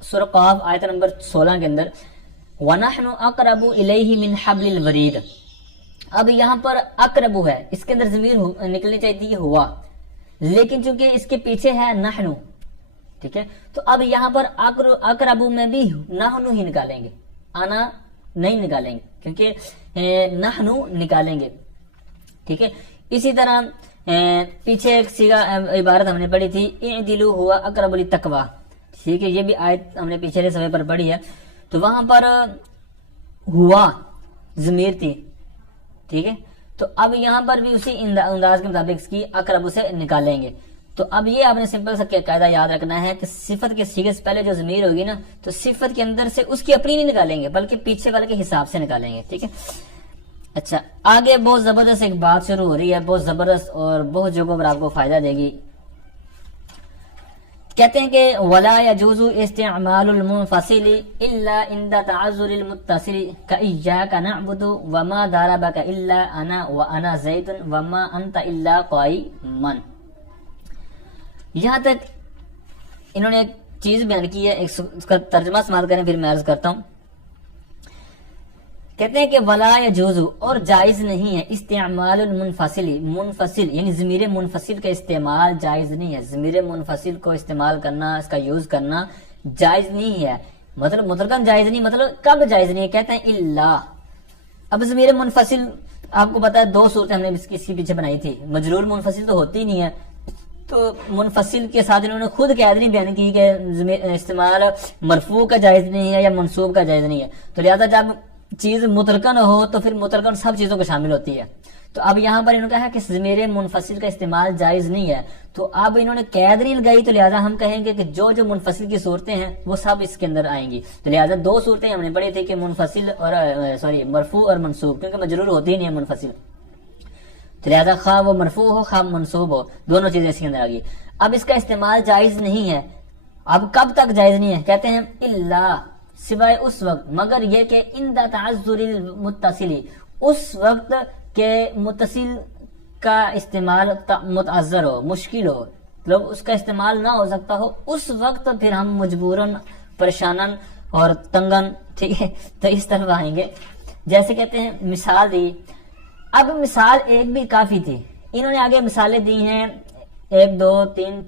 سورہ قاف آیت نمبر 16 کے اندر، وَنَحْنُ أَقْرَبُ إِلَيْهِ مِنْ حَبْلِ الْوَرِيدِ. اب یہاں پر اقربو ہے، اس کے اندر ضمیر نکلنی چاہیے ہوا، لیکن چونکہ اس کے پیچھے ہے نحنو، ٹھیک ہے. تو اب یہاں پر اقربو میں بھی نحنو ہی نکالیں گے، آنا نہیں نکالیں گے، کیونکہ نحنو نکالیں گے. ٹھیک ہے. اسی طرح پیچھے ایک سیگا عبارت ہم نے پڑھی تھی اعدلوا ہوا اقرب للتقوی، ٹھیک ہے، یہ بھی آیت ہم نے پیچھے صفحے پر پڑھی ہے. تو وہاں پر ہوا ضمیر تھی، ٹھیک ہے. تو اب یہاں پر بھی اسی انداز کے مطابق اس کی اقرب سے نکالیں گے. تو اب یہ آپ نے سمپل سا قاعدہ یاد رکھنا ہے کہ صفت کے صیغے سے پہلے جو ضمیر ہوگی نا، تو صفت کے اندر سے اس کی اپنی نہیں نکالیں گے بلکہ پیچھے والے کے حساب سے نکالیں گے، ٹھیک ہے. اچھا، آگے بہت زبردست ایک بات شروع ہو رہی ہے، بہت زبردست اور بہت جگہوں پر آپ کو فائدہ دے گی. کہتے ہیں کہ ولا يجوز استعمال المنفصل الا عند تعذر المتصل كإياك نعبد وما ضربك الا انا وانا زيد وما انت الا قائما. یہاں تک انہوں نے ایک چیز بیان کی ہے، اس کا ترجمہ سماعت کریں پھر میں عرض کرتا ہوں. کہتے ہیں کہ ولا یجوز، اور جائز نہیں ہے، استعمال المنفصل، منفصل یعنی ضمیر منفصل کا استعمال جائز نہیں ہے. ضمیر منفصل کو استعمال کرنا، اس کا یوز کرنا جائز نہیں ہے. مطلب مطلقاً جائز نہیں، مطلب کب جائز نہیں ہے؟ کہتے ہیں الا. اب ضمیر منفصل آپ کو پتا ہے دو صورتیں ہم نے اس کے پیچھے بنائی تھی. مجرور منفصل تو ہوتی ہی نہیں ہے، تو منفصل کے ساتھ انہوں نے خود قید نہیں بیان کی کہ استعمال مرفوع کا جائز نہیں ہے یا منصوب کا جائز نہیں ہے. تو لہذا جب چیز مطلقاً ہو تو پھر مطلقاً سب چیزوں کو شامل ہوتی ہے. تو اب یہاں پر انہوں نے کہا کہ ضمیر منفصل کا استعمال جائز نہیں ہے، تو اب انہوں نے قید نہیں لگائی، تو لہٰذا ہم کہیں گے کہ جو منفصل کی صورتیں ہیں وہ سب اس کے اندر آئیں گی. تو لہٰذا دو صورتیں ہم نے پڑھی تھی کہ منفصل اور مرفوع اور منصوب، کیونکہ مجرور ہوتی ہی نہیں ہے منفصل. تو لہٰذا خواہ وہ مرفوع ہو خواہ منصوب ہو، دونوں چیزیں اس کے اندر آ گئی. اب اس کا استعمال جائز نہیں ہے. اب کب تک جائز نہیں ہے؟ کہتے ہیں الا، سوائے اس وقت، مگر یہ کہ عند تعذر المتصل، اس وقت کہ متصل کا استعمال متعذر ہو، مشکل ہو، مطلب اس کا استعمال نہ ہو سکتا ہو، اس وقت پھر ہم مجبوراً پریشاناً اور تنگن، ٹھیک ہے، تو اس طرف آئیں گے. جیسے کہتے ہیں مثال دی. اب مثال ایک بھی کافی تھی، انہوں نے آگے مثالیں دی ہیں 1 2 3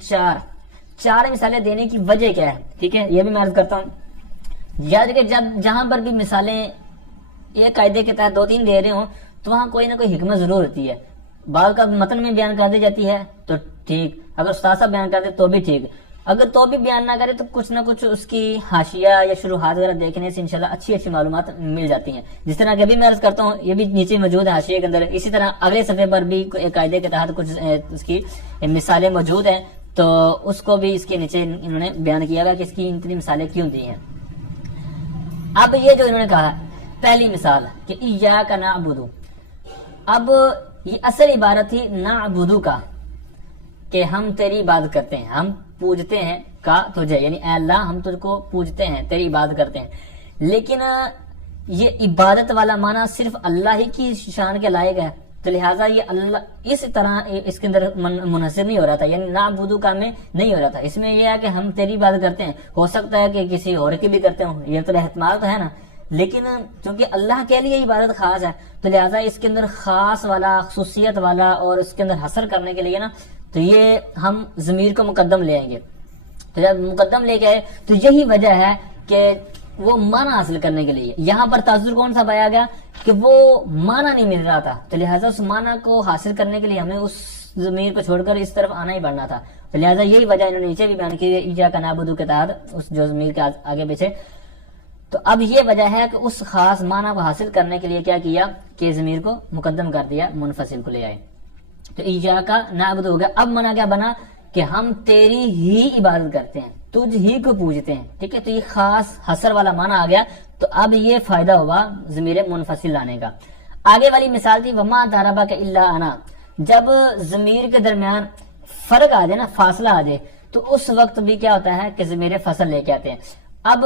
4 مثالیں دینے کی وجہ کیا ہے؟ ٹھیک ہے، یہ بھی میں عرض کرتا ہوں. یاد کہ جب جہاں پر بھی مثالیں ایک قاعدے کے تحت 2 3 دے رہے ہوں تو وہاں کوئی نہ کوئی حکمت ضرور ہوتی ہے. بعض کا متن میں بیان کر دی جاتی ہے تو ٹھیک، اگر استاد صاحب بیان کر دے تو بھی ٹھیک، اگر تو بھی بیان نہ کرے تو کچھ نہ کچھ اس کی حاشیہ یا شروحات وغیرہ دیکھنے سے انشاءاللہ اچھی معلومات مل جاتی ہیں. جس طرح کہ ابھی میں عرض کرتا ہوں، یہ بھی نیچے موجود ہے حاشیے کے اندر. اسی طرح اگلے صفحے پر بھی ایک قاعدے کے تحت کچھ اس کی مثالیں موجود ہیں، تو اس کو بھی اس کے نیچے انہوں نے بیان کیا گیا کہ اس کی اتنی مثالیں کیوں دی ہیں. اب یہ جو انہوں نے کہا پہلی مثال کہ ایاک نعبد، اب یہ اصل عبارت تھی نعبد کا، کہ ہم تیری عبادت کرتے ہیں، ہم پوجتے ہیں کا تجھے، یعنی اے اللہ ہم تجھ کو پوجتے ہیں، تیری عبادت کرتے ہیں. لیکن یہ عبادت والا معنی صرف اللہ ہی کی شان کے لائق ہے، تو لہٰذا یہ اللہ اس طرح اس کے اندر منحصر نہیں ہو رہا تھا، یعنی نعبدو کا میں نہیں ہو رہا تھا. اس میں یہ ہے کہ ہم تیری عبادت کرتے ہیں، ہو سکتا ہے کہ کسی اور کی بھی کرتے ہوں، یہ تو احتمال تو ہے نا. لیکن چونکہ اللہ کے لیے عبادت خاص ہے تو لہٰذا اس کے اندر خاص والا، خصوصیت والا اور اس کے اندر حصر کرنے کے لیے نا، تو یہ ہم ضمیر کو مقدم لے آئیں گے. تو جب مقدم لے کے آئے تو یہی وجہ ہے کہ وہ معنی حاصل کرنے کے لیے یہاں پر تعذر کون سا پایا گیا کہ وہ معنی نہیں مل رہا تھا، تو لہٰذا اس معنی کو حاصل کرنے کے لیے ہمیں اس ضمیر کو چھوڑ کر اس طرف آنا ہی پڑنا تھا. تو لہٰذا یہی وجہ انہوں نے نیچے بھی بیان کی ہے ایاک نعبد کے تحت اس جو ضمیر کے آگے پیچھے. تو اب یہ وجہ ہے کہ اس خاص معنی کو حاصل کرنے کے لیے کیا کیا کہ ضمیر کو مقدم کر دیا، منفصل کو لے آئے. تو ایاک نعبد ہو گیا. اب معنی کیا بنا کہ ہم تیری ہی عبادت کرتے ہیں، تجھ ہی کو پوجتے ہیں، ٹھیک ہے. تو یہ خاص حصر والا معنی آ گیا. تو اب یہ فائدہ ہوا ضمیر منفصل لانے کا. آگے والی مثال تھی وما ضربک الا انا. جب ضمیر کے درمیان فرق آ جائے نا، فاصلہ آ جائے، تو اس وقت بھی کیا ہوتا ہے کہ ضمیر فصل لے کے آتے ہیں. اب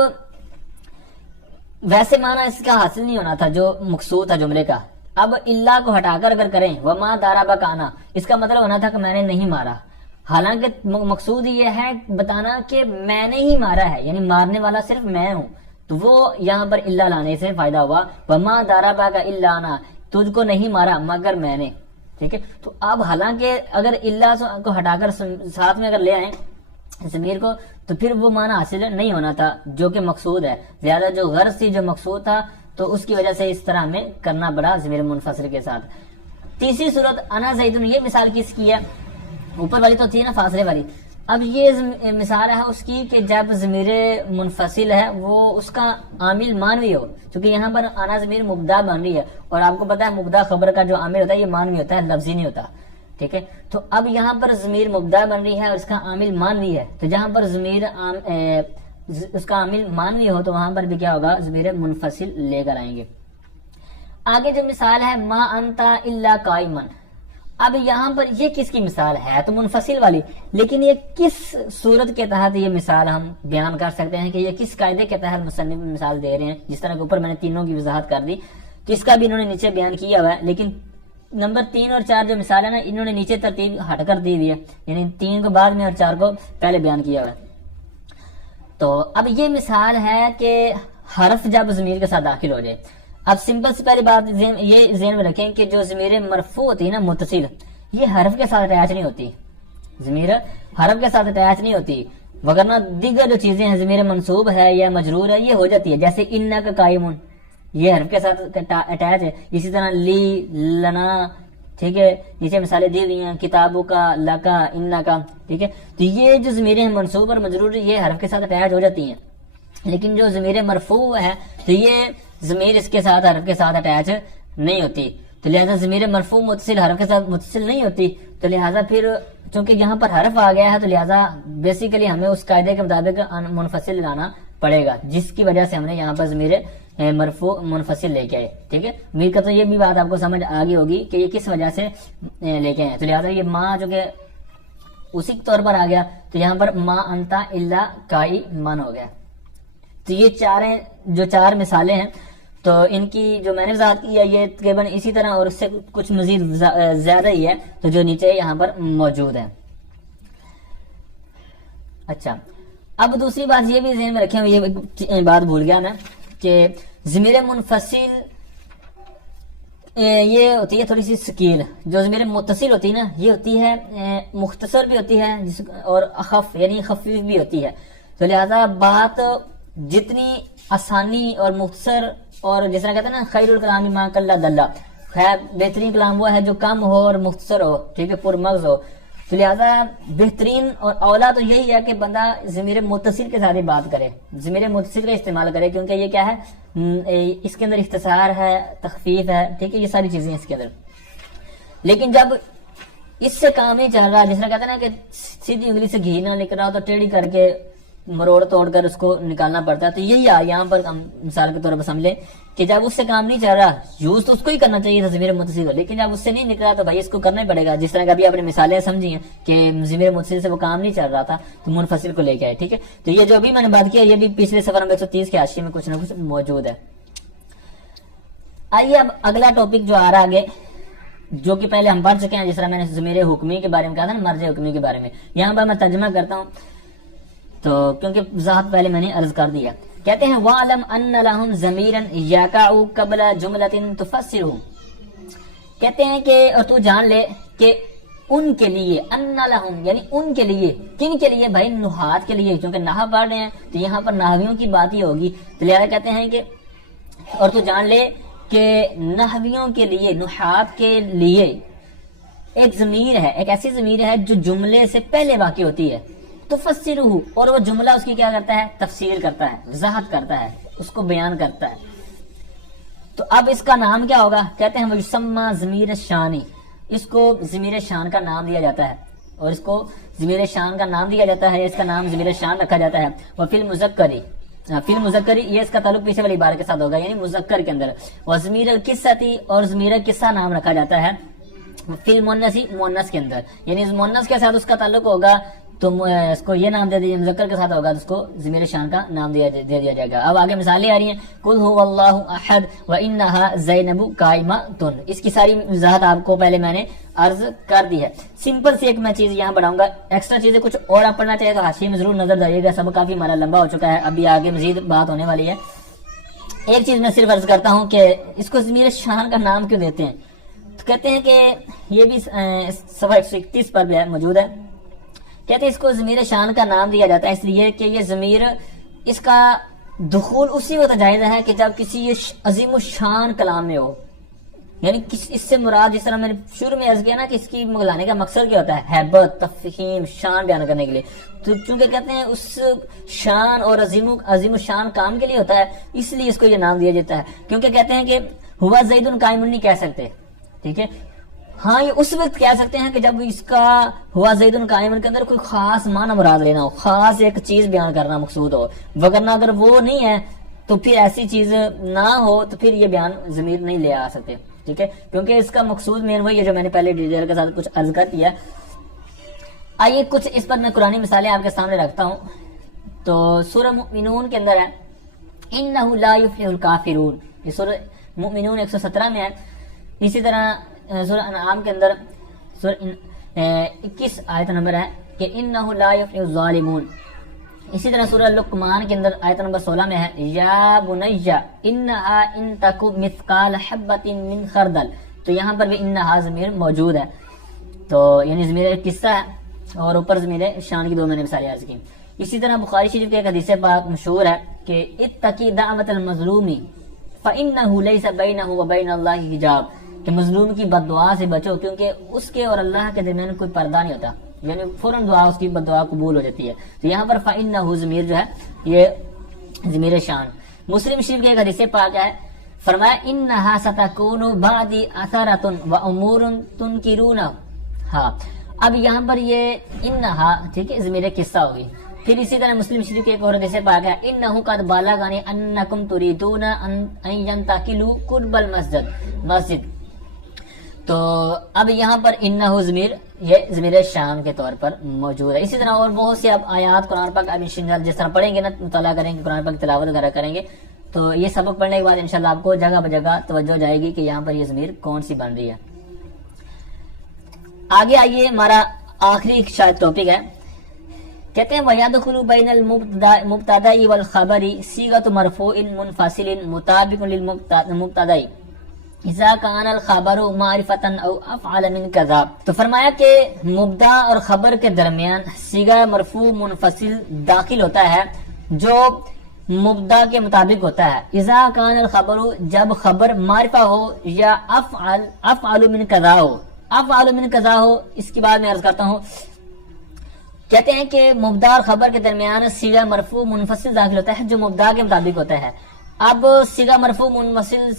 ویسے معنی اس کا حاصل نہیں ہونا تھا جو مقصود تھا جملے کا. اب اللہ کو ہٹا کر اگر کریں وما ضربک انا، اس کا مطلب ہونا تھا کہ میں نے نہیں مارا. حالانکہ مقصود یہ ہے بتانا کہ میں نے ہی مارا ہے، یعنی مارنے والا صرف میں ہوں. تو وہ یہاں پر اللہ لانے سے فائدہ ہوا وما ضربک الا انا، تجھ کو نہیں مارا مگر میں نے، ٹھیک ہے. تو اب حالانکہ اگر اللہ کو ہٹا کر ساتھ میں اگر لے آئیں ضمیر کو تو پھر وہ معنی حاصل نہیں ہونا تھا جو کہ مقصود ہے. زیادہ جو غرض تھی، جو مقصود تھا، تو اس کی وجہ سے اس طرح ہمیں کرنا پڑا ضمیر منفصل کے ساتھ. تیسری صورت انا زیدن، یہ مثال کس کی ہے؟ اوپر والی تو تھی نا فاصلے والی، اب یہ مثال ہے اس کی کہ جب ضمیر منفصل ہے وہ اس کا عامل مانوی ہو، چونکہ یہاں پر انا ضمیر مبدا بن رہی ہے، اور آپ کو پتا ہے مبدا خبر کا جو عامل ہوتا ہے یہ مانوی ہوتا ہے، لفظی نہیں ہوتا، ٹھیک ہے؟ تو اب یہاں پر ضمیر مبدا بن رہی ہے اور اس کا عامل مانوی ہے، تو جہاں پر ضمیر اس کا عامل مانوی ہو تو وہاں پر بھی کیا ہوگا؟ ضمیر منفصل لے کر آئیں گے۔ آگے جو مثال ہے ما انتا الا قائمن، اب یہاں پر یہ کس کی مثال ہے؟ تو منفصل والی، لیکن یہ کس صورت کے تحت یہ مثال ہم بیان کر سکتے ہیں کہ یہ کس قاعدے کے تحت مصنف مثال دے رہے ہیں؟ جس طرح کے اوپر میں نے تینوں کی وضاحت کر دی تو اس کا بھی انہوں نے نیچے بیان کیا ہوا ہے، لیکن نمبر 3 اور 4 جو مثال ہے نا انہوں نے نیچے ترتیب ہٹ کر دی ہے، یعنی 3 کو بعد میں اور 4 کو پہلے بیان کیا ہوا ہے۔ تو اب یہ مثال ہے کہ حرف جب ضمیر کے ساتھ داخل ہو جائے، اب سمپل سے پہلی بات یہ ذہن میں رکھیں کہ جو ضمیر مرفوع ہوتی ہے نا متصل، یہ حرف کے ساتھ اٹیچ نہیں ہوتی، ضمیر حرف کے ساتھ اٹیچ نہیں ہوتی، وگرنہ دیگر جو چیزیں ہیں ضمیر منصوب ہے یا مجرور ہے یہ ہو جاتی ہے، جیسے انک قائمون یہ حرف کے ساتھ اٹیچ ہے، اسی طرح لی لنا، ٹھیک ہے؟ نیچے مثالیں دی ہوئی ہیں کتابوں کا، لکا، انکا کا، ٹھیک ہے؟ تو یہ جو ضمیریں ہیں منصوب اور مجرور یہ حرف کے ساتھ اٹیچ ہو جاتی ہیں، لیکن جو ضمیر مرفوع ہے تو یہ ضمیر اس کے ساتھ حرف کے ساتھ اٹیچ نہیں ہوتی، تو لہذا ضمیر مرفوع متصل حرف کے ساتھ متصل نہیں ہوتی، تو لہذا پھر چونکہ یہاں پر حرف آ گیا ہے تو لہذا بیسیکلی ہمیں اس قاعدے کے مطابق منفصل لانا پڑے گا، جس کی وجہ سے ہم نے یہاں پر ضمیر مرفوع منفصل لے کے آئے، ٹھیک ہے؟ امید کرتا ہوں یہ بھی بات آپ کو سمجھ آ گئی ہوگی کہ یہ کس وجہ سے لے کے آئے، تو لہذا یہ ماں جو کہ اسی طور پر آ گیا تو یہاں پر ما انتا الا قائمن ہو گیا۔ تو یہ چار مثالیں ہیں، تو ان کی جو میں نے وضاحت کی ہے یہ تقریباً اسی طرح اور اس سے کچھ مزید زیادہ ہی ہے، تو جو نیچے یہاں پر موجود ہے۔ اچھا، اب دوسری بات یہ بھی ذہن میں رکھیں، یہ بات بھول گیا میں کہ ضمیر منفصل یہ ہوتی ہے تھوڑی سی سکیل، جو ضمیر متصل ہوتی ہے نا یہ ہوتی ہے مختصر بھی ہوتی ہے اور اخف یعنی خفیف بھی ہوتی ہے، تو لہذا بات جتنی آسانی اور مختصر اور جس طرح کہتے ہیں نا خیر الکلام ما قل دل، خیر بہترین کلام وہ ہے جو کم ہو اور مختصر ہو، ٹھیک ہے، پر مغز ہو، تو لہذا بہترین اور اولا تو یہی ہے کہ بندہ ضمیر متصل کے ساتھ ہی بات کرے، ضمیر متصل کا استعمال کرے، کیونکہ یہ کیا ہے اس کے اندر اختصار ہے، تخفیف ہے، ٹھیک ہے، یہ ساری چیزیں اس کے اندر۔ لیکن جب اس سے کام نہیں چل رہا، جس طرح کہتے ہیں نا کہ سیدھی انگلی سے گھی نہ نکل رہا تو ٹیڑھی کر کے مروڑ توڑ کر اس کو نکالنا پڑتا ہے، تو یہی یہاں پر ہم مثال کے طور پر سمجھ لیں کہ جب اس سے کام نہیں چل رہا، یوز تو اس کو ہی کرنا چاہیے تھا ضمیر متصل کو، لیکن جب اس سے نہیں نکل رہا تو بھائی اس کو کرنا ہی پڑے گا، جس طرح کا ابھی آپ نے مثالیں سمجھی ہیں کہ ضمیر متصل سے وہ کام نہیں چل رہا تھا تو منفصل کو لے کے آئے، ٹھیک ہے؟ تو یہ جو ابھی میں نے بات کی یہ بھی پچھلے صفحہ نمبر 130 کے حاشیے میں کچھ نہ کچھ موجود ہے۔ آئیے اب اگلا ٹاپک جو آ رہا آگے، جو کہ پہلے ہم پڑھ چکے ہیں، جس طرح میں نے ضمیر حکمی کے بارے میں کہا تھا نا، مرجع حکمی کے بارے میں، یہاں پر میں ترجمہ کرتا ہوں تو کیونکہ وضاحت پہلے میں نے عرض کر دیا۔ کہتے ہیں وَعْلَمْ أَنَّ لَهُمْ ضَمِيرًا يَقَعُ قَبْلَ جُمْلَةٍ تُفَسِّرُهُ، کہتے ہیں کہ اور تو جان لے کہ ان کے لیے، ان لہم یعنی ان کے لیے، کن کے لیے؟ بھائی نحات کے لیے، کیونکہ نحو پڑھ رہے ہیں تو یہاں پر نحویوں کی بات ہی ہوگی، تو لہذا کہتے ہیں کہ اور تو جان لے کہ نحویوں کے لیے، نحات کے لیے ایک ضمیر ہے، ایک ایسی ضمیر ہے جو جملے سے پہلے واقع ہوتی ہے، تفسرہ، اور وہ جملہ اس کی کیا کرتا ہے؟ تفسیر کرتا ہے، وضاحت کرتا ہے، اس کو بیان کرتا ہے۔ تو اب اس کا نام کیا ہوگا؟ کہتے ہیں ویسمى ضمیر الشان، اس کو ضمیر شان کا نام دیا جاتا ہے، اور اس کو ضمیر شان کا نام دیا جاتا ہے، اس کا نام ضمیر شان رکھا جاتا ہے۔ وفی المذکری، فی المذکری یہ اس کا تعلق پیچھے والی عبارت کے ساتھ ہوگا، یعنی مذکر کے اندر، وضمیر القصتی، اور ضمیر قصہ نام رکھا جاتا ہے فی المؤنثی، مؤنث کے اندر، یعنی اس مؤنث کے ساتھ اس کا تعلق ہوگا تو اس کو یہ نام دے دیجیے، مذکر کے ساتھ ہوگا تو اس کو ضمیر شان کا نام دے دیا جائے گا۔ اب آگے مثالیں آ رہی ہیں، قل هو اللہ احد وانها زینب قائمۃ، اس کی ساری وضاحت آپ کو پہلے میں نے عرض کر دی ہے۔ سمپل سی ایک میں چیز یہاں بڑھاؤں گا، ایکسٹرا چیزیں کچھ اور آپ پڑھنا چاہیے تو حاشیے میں ضرور نظر دائیے گا، سب کافی ہمارا لمبا ہو چکا ہے، ابھی آگے مزید بات ہونے والی ہے۔ ایک چیز میں صرف عرض کرتا ہوں کہ اس کو ضمیر شان کا نام کیوں دیتے ہیں، تو کہتے ہیں کہ یہ بھی صفحہ 131 پر موجود ہے، کہتے ہیں اس کو ضمیر شان کا نام دیا جاتا ہے اس لیے کہ یہ ضمیر، اس کا دخول اسی وقت جائز ہے کہ جب کسی عظیم الشان کلام میں ہو، یعنی اس سے مراد جس طرح میں نے شروع میں عرض کیا نا کہ اس کی لانے کا مقصد کیا ہوتا ہے؟ ہیبت، تفخیم، شان بیان کرنے کے لیے. تو چونکہ کہتے ہیں اس شان اور عظیم الشان کام کے لیے ہوتا ہے، اس لیے اس کو یہ نام دیا جاتا ہے. کیونکہ کہتے ہیں کہ ہوا زید قائم نہیں کہہ سکتے، ٹھیک ہے. ہاں یہ اس وقت کہہ سکتے ہیں کہ جب اس کا ہوا زید قائم کے اندر کوئی خاص معنی مراد لینا ہو، خاص ایک چیز بیان کرنا مقصود ہو، وگرنہ اگر وہ نہیں ہے تو پھر ایسی چیز نہ ہو تو پھر یہ بیان ضمیر نہیں لے آ سکتے، ٹھیک ہے. کیونکہ اس کا مقصود مین وہی ہے جو میں نے پہلے ڈیٹیل کے ساتھ کچھ عرض کر دیا. آئیے کچھ اس پر میں قرآنی مثالیں آپ کے سامنے رکھتا ہوں. تو سورہ مؤمنون کے اندر ہے انہ لا یفلح الکافرون، یہ سورہ مؤمنون 117 میں ہے. اسی طرح سورہ انعام کے اندر سورہ 21 آیت نمبر ہے کہ انہ لا یفلح الظالمون. اسی طرح سورہ لقمان کے اندر آیت نمبر 16 میں ہے یا بنی انہا ان تکو مثقال حبۃ من خردل. تو یہاں پر بھی انہا ضمیر موجود ہے، تو یعنی ضمیر ایک قصہ ہے اور اوپر ضمیر شان کی دو میں نے مثالیں عرض کی. اسی طرح بخاری شریف کے ایک حدیث پاک مشہور ہے کہ اتقی دعوت المظلوم فانہ لیس بینہ وبین اللہ حجاب، کہ مظلوم کی بد دعا سے بچو کیونکہ اس کے اور اللہ کے درمیان کوئی پردہ نہیں ہوتا، یعنی فوراً دعا اس کی بد دعا قبول ہو جاتی ہے. تو یہاں پر فإنہ ضمیر جو ہے یہ ضمیر شان. مسلم شریف کے ایک حدیث پاک ہے، فرمایا انہا ستکون بعدی اثرۃ وامور تنکرون. ہاں اب یہاں پر یہ انہا ٹھیک ہے ضمیر قصہ ہوگی. پھر اسی طرح مسلم شریف کے ایک اور حدیث پاک ہے انہ قد بلغنی انکم تریدون ان ینتقلوا قرب المسجد. تو اب یہاں پر انہ ضمیر یہ ضمیر شان کے طور پر موجود ہے. اسی طرح اور بہت سی اب آیات قرآن پاک اب انشاءاللہ جس طرح پڑھیں گے نا، مطالعہ کریں گے قرآن پاک تلاوت وغیرہ کریں گے تو یہ سبق پڑھنے کے بعد انشاءاللہ آپ کو جگہ بجگہ توجہ جائے گی کہ یہاں پر یہ ضمیر کون سی بن رہی ہے. آگے آئیے ہمارا آخری شاید ٹاپک ہے. کہتے ہیں وَيَدْخُلُ بَيْنَ الْمُبْتَدَإِ وَالْخَبَرِ صِيغَةُ مَرْفُوعٍ مُنْفَصِلٍ مُطَابِقٌ لِلْمُبْتَدَإِ اذا کان الخبر معرفتا او افعل من کذا. تو فرمایا کہ مبدا اور خبر کے درمیان صیغہ مرفوع منفصل داخل ہوتا ہے جو مبدا کے مطابق ہوتا ہے. اذا کان الخبر جب خبر معرفہ ہو یا افعل من کذا ہو. افعل من کذا ہو اس کی بات میں عرض کرتا ہوں. کہتے ہیں کہ مبدا اور خبر کے درمیان صیغہ مرفوع منفصل داخل ہوتا ہے جو مبدا کے مطابق ہوتا ہے. اب صیغہ مرفوع منفصل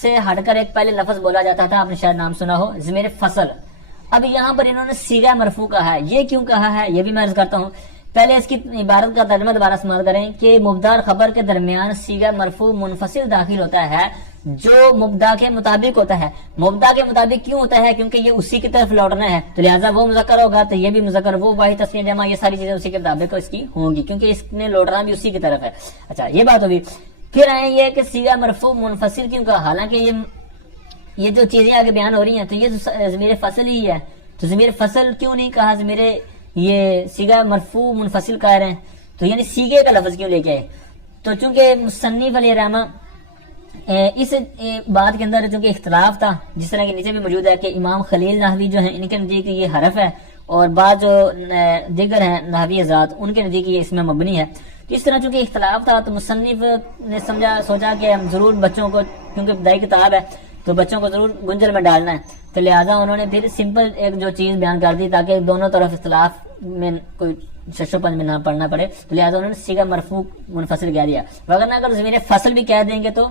سے ہٹ کر ایک پہلے لفظ بولا جاتا تھا، آپ نے شاید نام سنا ہو، ضمیر فصل. اب یہاں پر انہوں نے صیغہ مرفوع کہا ہے. یہ کیوں کہا ہے یہ بھی میں عرض کرتا ہوں. پہلے اس کی عبارت کا ترجمہ دوبارہ سماعت کریں کہ مبدا اور خبر کے درمیان صیغہ مرفوع منفصل داخل ہوتا ہے جو مبدا کے مطابق ہوتا ہے. مبدا کے مطابق کیوں ہوتا ہے؟ کیونکہ یہ اسی کی طرف لوٹنا ہے، تو لہٰذا وہ مذکر ہوگا تو یہ بھی مذکر، وہ واحد تسنیہ جمع، یہ ساری چیزیں اسی کے مطابق اس کی ہوں گی کیونکہ اس نے لوٹنا بھی اسی کی طرف ہے. اچھا یہ بات ہوگی. پھر آئے یہ کہ صیغہ مرفوع منفصل کیوں کہا؟ حالانکہ یہ جو چیزیں آگے بیان ہو رہی ہیں تو یہ ضمیر فصل ہی ہے، تو ضمیر فصل کیوں نہیں کہا؟ ضمیر یہ صیغہ مرفوع منفصل کہہ رہے ہیں تو یعنی صیغے کا لفظ کیوں لے کے آئے؟ تو چونکہ مصنف علیہ رحمہ اس بات کے اندر چونکہ اختلاف تھا، جس طرح کے نیچے بھی موجود ہے کہ امام خلیل نحوی جو ہیں ان کے نزدیک یہ حرف ہے اور بعض جو دیگر ہیں نحوی حضرات ان کے نزدیک یہ اس میں مبنی ہے. تو اس طرح چونکہ اختلاف تھا تو مصنف نے سوچا کہ ہم ضرور بچوں کو، کیونکہ ابتدائی کتاب ہے تو بچوں کو ضرور گنجل میں ڈالنا ہے، تو لہٰذا انہوں نے پھر سمپل ایک جو چیز بیان کر دی تاکہ دونوں طرف اختلاف میں کوئی ششو پنج میں نہ پڑھنا پڑے، تو لہٰذا انہوں نے صیغہ مرفوع منفصل کہہ دیا. وغیرہ اگر ضمیر فصل بھی کہہ دیں گے تو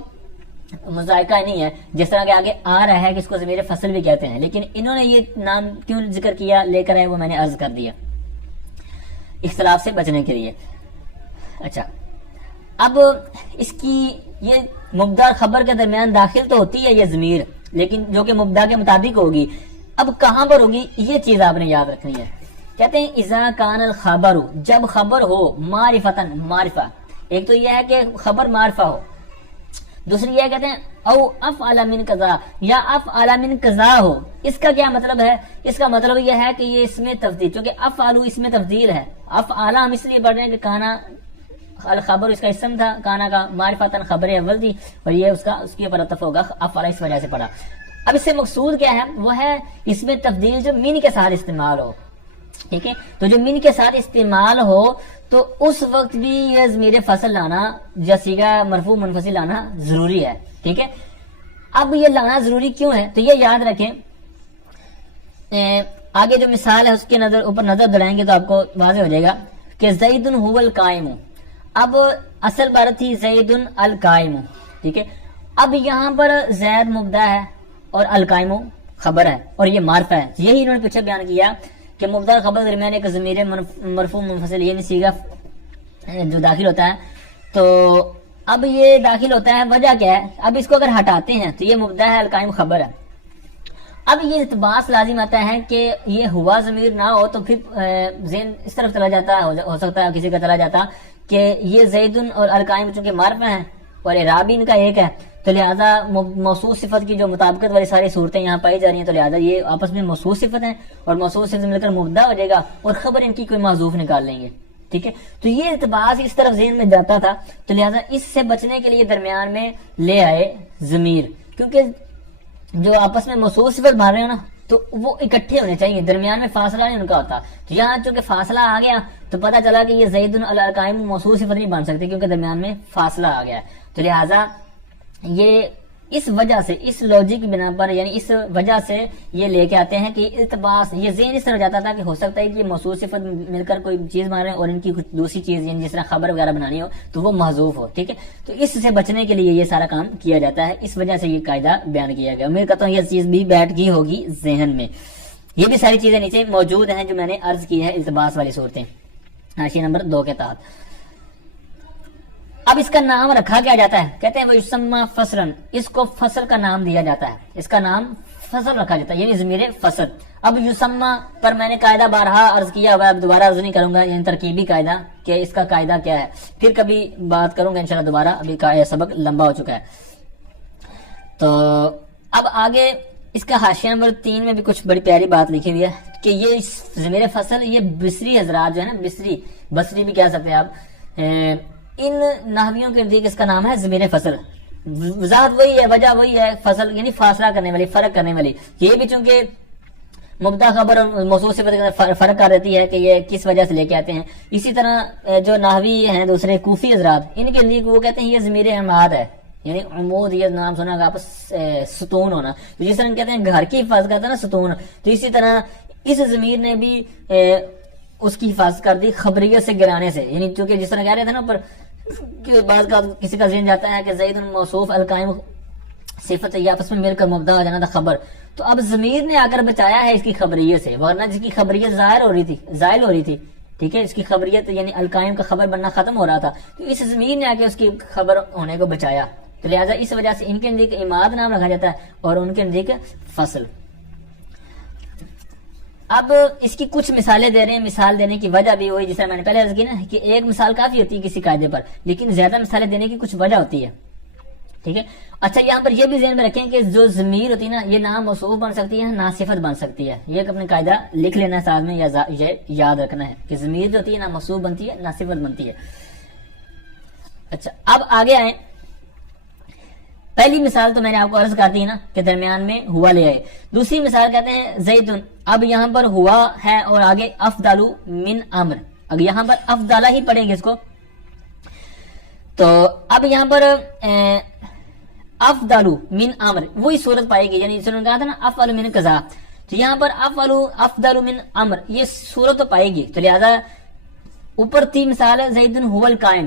مذائقہ نہیں ہے، جس طرح کہ آگے آ رہا ہے کہ اس کو ضمیر فصل بھی کہتے ہیں، لیکن انہوں نے یہ نام کیوں ذکر کیا لے کر آئے وہ میں نے عرض کر دیا اختلاف سے بچنے کے لیے. اچھا اب اس کی یہ مبدا اور خبر کے درمیان داخل تو ہوتی ہے یہ ضمیر، لیکن جو کہ مبدا کے مطابق ہوگی. اب کہاں پر ہوگی یہ چیز آپ نے یاد رکھنی ہے. کہتے ہیں اذا کان الخبر جب خبر ہو معرفتن معرفہ، ایک تو یہ ہے کہ خبر معرفہ ہو، دوسری یہ کہتے ہیں او افعل من کذا یا افعل من کذا ہو. اس کا کیا مطلب ہے؟ اس کا مطلب یہ ہے کہ یہ اس میں تفضیل، چونکہ افعل اس میں تفضیل ہے. افعل ہم اس لیے پڑھ رہے ہیں کہ کانا الخبر اس کا اسم تھا، کانا کا معرفتن خبر اول تھی اور یہ اس کے اوپر عطف ہوگا، افعل اس وجہ سے پڑھا. اب اس سے مقصود کیا ہے؟ وہ ہے اس میں تفضیل جو من کے ساتھ استعمال ہو. ٹھیک ہے، تو جو من کے ساتھ استعمال ہو تو اس وقت بھی یہ ضمیر فصل لانا یا صیغہ مرفوع منفصل لانا ضروری ہے. ٹھیک ہے، اب یہ لانا ضروری کیوں ہے؟ تو یہ یاد رکھیں، آگے جو مثال ہے اس کے اوپر نظر دوڑائیں گے تو آپ کو واضح ہو جائے گا کہ زید هو القائم، اب اصل عبارت تھی زید القائم، ٹھیک ہے. اب یہاں پر زید مبتدا ہے اور القائم خبر ہے اور یہ معرفہ ہے. یہی انہوں نے پیچھے بیان کیا کہ مبتدا خبر درمیان ایک ضمیر مرفوع منفصل یعنی صیغہ جو داخل ہوتا ہے. تو اب یہ داخل ہوتا ہے، وجہ کیا ہے؟ اب اس کو اگر ہٹاتے ہیں تو یہ مبتدا ہے، القائم خبر ہے. اب یہ التباس لازم آتا ہے کہ یہ ہوا ضمیر نہ ہو تو پھر ذہن اس طرف چلا جاتا ہے، ہو سکتا ہے کسی کا چلا جاتا کہ یہ زید اور القائم چونکہ معرفہ ہیں اور اعراب ان کا ایک ہے، تو لہذا موصوف صفت کی جو مطابقت والی ساری صورتیں یہاں پائی جا رہی ہیں، تو لہذا یہ آپس میں موصوف صفت ہیں اور موصوف صفت مل کر مبتدا ہو جائے گا اور خبر ان کی کوئی معذوف نکال لیں گے. ٹھیک ہے، تو یہ التباس اس طرف ذہن میں جاتا تھا، تو لہذا اس سے بچنے کے لیے درمیان میں لے آئے ضمیر، کیونکہ جو آپس میں موصوف صفت بن رہے ہیں نا تو وہ اکٹھے ہونے چاہیے، درمیان میں فاصلہ نہیں ان کا ہوتا. تو یہاں چونکہ فاصلہ آ گیا تو پتہ چلا کہ یہ زید القائم موصوف صفت نہیں بن سکتے کیونکہ درمیان میں فاصلہ آ گیا. تو لہٰذا یہ اس وجہ سے، اس لوجک کی بنا پر، یعنی اس وجہ سے یہ لے کے آتے ہیں کہ التباس، یہ ذہن اس طرح جاتا تھا کہ ہو سکتا ہے کہ یہ موصوف صفت مل کر کوئی چیز بنا رہے ہیں اور ان کی کچھ دوسری چیز یعنی جس طرح خبر وغیرہ بنانی ہو تو وہ محذوف ہو. ٹھیک ہے، تو اس سے بچنے کے لیے یہ سارا کام کیا جاتا ہے، اس وجہ سے یہ قاعدہ بیان کیا گیا. امید کرتا ہوں یہ چیز بھی بیٹھ گئی ہوگی ذہن میں. یہ بھی ساری چیزیں نیچے موجود ہیں جو میں نے عرض کی ہے التباس والی صورتیں حاشیہ نمبر 2 کے تحت. اب اس کا نام رکھا کیا جاتا ہے؟ کہتے ہیں وہ یسمى فصلاً، اس کو فصل کا نام دیا جاتا ہے، اس کا نام فصل رکھا جاتا ہے یعنی ضمیر فصل. اب یسمى پر میں نے قاعدہ بارہا عرض کیا ہوا ہے، اب دوبارہ عرض نہیں کروں گا، یعنی ترکیبی قاعدہ کہ اس کا قاعدہ کیا ہے، پھر کبھی بات کروں گا انشاءاللہ دوبارہ، ابھی سبق لمبا ہو چکا ہے. تو اب آگے اس کا حاشیہ نمبر 3 میں بھی کچھ بڑی پیاری بات لکھی ہوئی ہے کہ یہ ضمیر فصل، یہ بصری حضرات جو ہے نا، بصری بھی کہہ سکتے ہیں آپ، ان نحویوں کے نزدیک اس کا نام ہے ضمیر فصل. وضاحت وہی ہے، وجہ وہی ہے، فصل یعنی فاصلہ کرنے والی، فرق کرنے والی. یہ بھی چونکہ مبتدا خبر اور موصوف صفت کا فرق کر دیتی ہے کہ یہ کس وجہ سے لے کے آتے ہیں. اسی طرح جو نحوی ہیں دوسرے کوفی حضرات، ان کے نزدیک وہ کہتے ہیں یہ ضمیر عماد ہے، یعنی عمود، یہ نام سنا گا آپ، ستون ہونا. جس طرح کہتے ہیں گھر کی حفاظت کرتا ہے نا ستون، تو اسی طرح اس ضمیر نے بھی اس کی حفاظت کر دی خبریت سے گرانے سے. یعنی چونکہ جس طرح کہہ رہے تھے نا اوپر کہ بعض کا کسی کا ذہن جاتا ہے کہ زید موصوف القائم صفت یہ آپس میں مل کر مبتدا ہو جانا تھا خبر، تو اب ضمیر نے آ کر بچایا ہے اس کی خبریت سے، ورنہ جس کی خبریت زائل ہو رہی تھی. ٹھیک ہے، اس کی خبریت یعنی القائم کا خبر بننا ختم ہو رہا تھا، تو اس ضمیر نے آ کے اس کی خبر ہونے کو بچایا. تو لہٰذا اس وجہ سے ان کے نزدیک عماد نام رکھا جاتا ہے اور ان کے نزدیک فصل. اب اس کی کچھ مثالیں دے رہے ہیں. مثال دینے کی وجہ بھی وہی جس طرح میں نے پہلے عرض کی نا کہ ایک مثال کافی ہوتی ہے کسی قاعدے پر، لیکن زیادہ مثالیں دینے کی کچھ وجہ ہوتی ہے. ٹھیک ہے، اچھا یہاں پر یہ بھی ذہن میں رکھیں کہ جو ضمیر ہوتی ہے نا، یہ نہ موصوف بن سکتی ہے نہ صفت بن سکتی ہے. یہ اپنے قاعدہ لکھ لینا ساتھ میں، یا یہ یاد رکھنا ہے کہ ضمیر جو ہوتی ہے نہ موصوف بنتی ہے نہ صفت بنتی ہے. اچھا اب آگے آئیں. پہلی مثال تو میں نے آپ کو عرض کر دی نا کہ درمیان میں ہوا لے آئے. دوسری مثال کہتے ہیں زید. اب یہاں پر ہوا ہے اور آگے افضل من امر، اب یہاں پر افضلہ ہی پڑھیں گے اس کو. تو اب یہاں پر افضل من امر وہی صورت پائے گی، یعنی انہوں نے کہا تھا نا افعل من قضا، تو یہاں پر افضل من امر یہ صورت تو پائے گی. تو لہذا اوپر تھی مثال ہے زید هو القائم،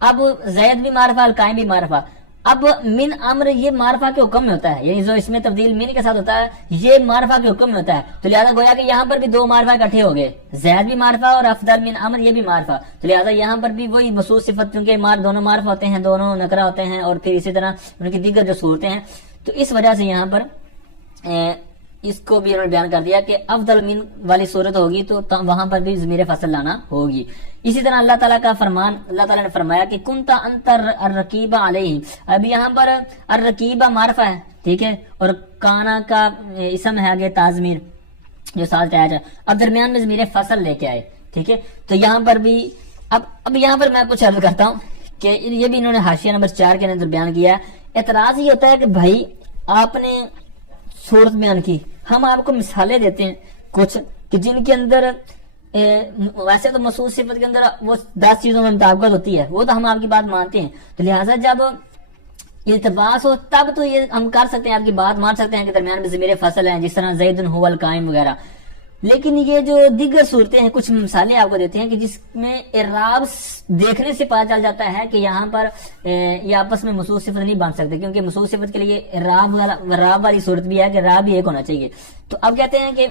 اب زید بھی معرفہ القائم بھی معرفہ. اب من امر یہ معرفہ کے حکم میں ہوتا ہے، یعنی جو اس میں تبدیل من کے ساتھ ہوتا ہے یہ معرفہ کے حکم میں ہوتا ہے. تو لہذا گویا کہ یہاں پر بھی دو معرفہ اکٹھے ہو گئے، زید بھی معرفہ اور افضل من امر یہ بھی معرفہ. تو لہذا یہاں پر بھی وہی مخصوص صفت، کیونکہ دونوں معرفہ ہوتے ہیں، دونوں نکرہ ہوتے ہیں، اور پھر اسی طرح ان کی دیگر جو صورتیں ہیں، تو اس وجہ سے یہاں پر اس کو بھی انہوں نے بیان کر دیا کہ افضل من والی صورت ہوگی تو وہاں پر بھی ضمیر فصل لانا ہوگی. اسی طرح اللہ تعالیٰ کا فرمان، اللہ تعالیٰ نے فرمایا کہ کنتا انت الرقیب علیہم. اب یہاں پر الرقیب معرفہ ہے، ٹھیک ہے، اور کانا کا اسم ہے آگے تازمیر جو ساتھ اٹیچ ہے. اب درمیان میں ضمیر فصل لے کے آئے، ٹھیک ہے. تو یہاں پر بھی اب یہاں پر میں کچھ عرض کرتا ہوں کہ یہ بھی انہوں نے حاشیہ نمبر 4 کے اندر بیان کیا ہے. اعتراض یہ ہوتا ہے کہ بھائی آپ نے صورت بیان کی، ہم آپ کو مثالیں دیتے ہیں کچھ کہ جن کے اندر ویسے تو مخصوص صفت کے اندر وہ 10 چیزوں میں مطابقت ہوتی ہے، وہ تو ہم آپ کی بات مانتے ہیں. تو لہٰذا جب التباس ہو تب تو یہ ہم کر سکتے ہیں، آپ کی بات مان سکتے ہیں کہ درمیان میں ضمیر فصل ہے، جس طرح زید هو القائم وغیرہ. لیکن یہ جو دیگر صورتیں ہیں، کچھ مثالیں آپ کو دیتے ہیں کہ جس میں اعراب دیکھنے سے پتہ چل جاتا ہے کہ یہاں پر یہ آپس میں موصوف صفت نہیں بن سکتے، کیونکہ موصوف صفت کے لیے اعراب والی صورت بھی ہے کہ را بھی ایک ہونا چاہیے. تو اب کہتے ہیں کہ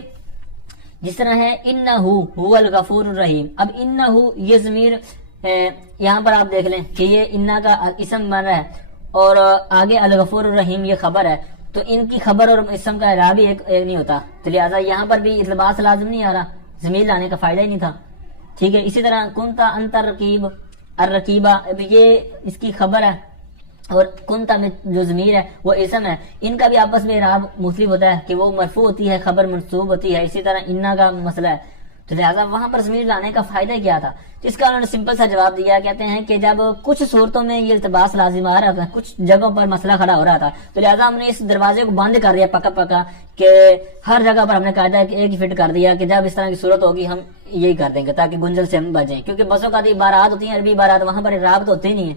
جس طرح ہے انہو هو الغفور الرحیم. اب انہو یہ ضمیر یہاں پر آپ دیکھ لیں کہ یہ انہ کا اسم بن رہا ہے اور آگے الغفور الرحیم یہ خبر ہے، تو ان کی خبر اور اسم کا اعراب بھی ایک نہیں ہوتا، تو لہٰذا یہاں پر بھی التباس لازم نہیں آ رہا، ضمیر لانے کا فائدہ ہی نہیں تھا. ٹھیک ہے. اسی طرح کنتا انت الرقیب الرقیبہ، اب یہ اس کی خبر ہے اور کنتا میں جو ضمیر ہے وہ اسم ہے، ان کا بھی آپس میں اعراب مختلف ہوتا ہے کہ وہ مرفوع ہوتی ہے، خبر منصوب ہوتی ہے. اسی طرح انہ کا مسئلہ ہے، تو لہٰذا وہاں پر ضمیر لانے کا فائدہ کیا تھا؟ تو اس کا انہوں نے سمپل سا جواب دیا، کہتے ہیں کہ جب کچھ صورتوں میں یہ التباس لازم آ رہا تھا، کچھ جگہوں پر مسئلہ کھڑا ہو رہا تھا، تو لہٰذا ہم نے اس دروازے کو بند کر دیا پکا پکا کہ ہر جگہ پر ہم نے قاعدہ ایک ہی فٹ کر دیا کہ جب اس طرح کی صورت ہوگی ہم یہی کر دیں گے تاکہ گنجل سے ہم بچیں، کیونکہ بسوں کا عبارات ہوتی ہیں، عربی عبارات، وہاں پر اعراب تو ہوتے ہی نہیں ہے.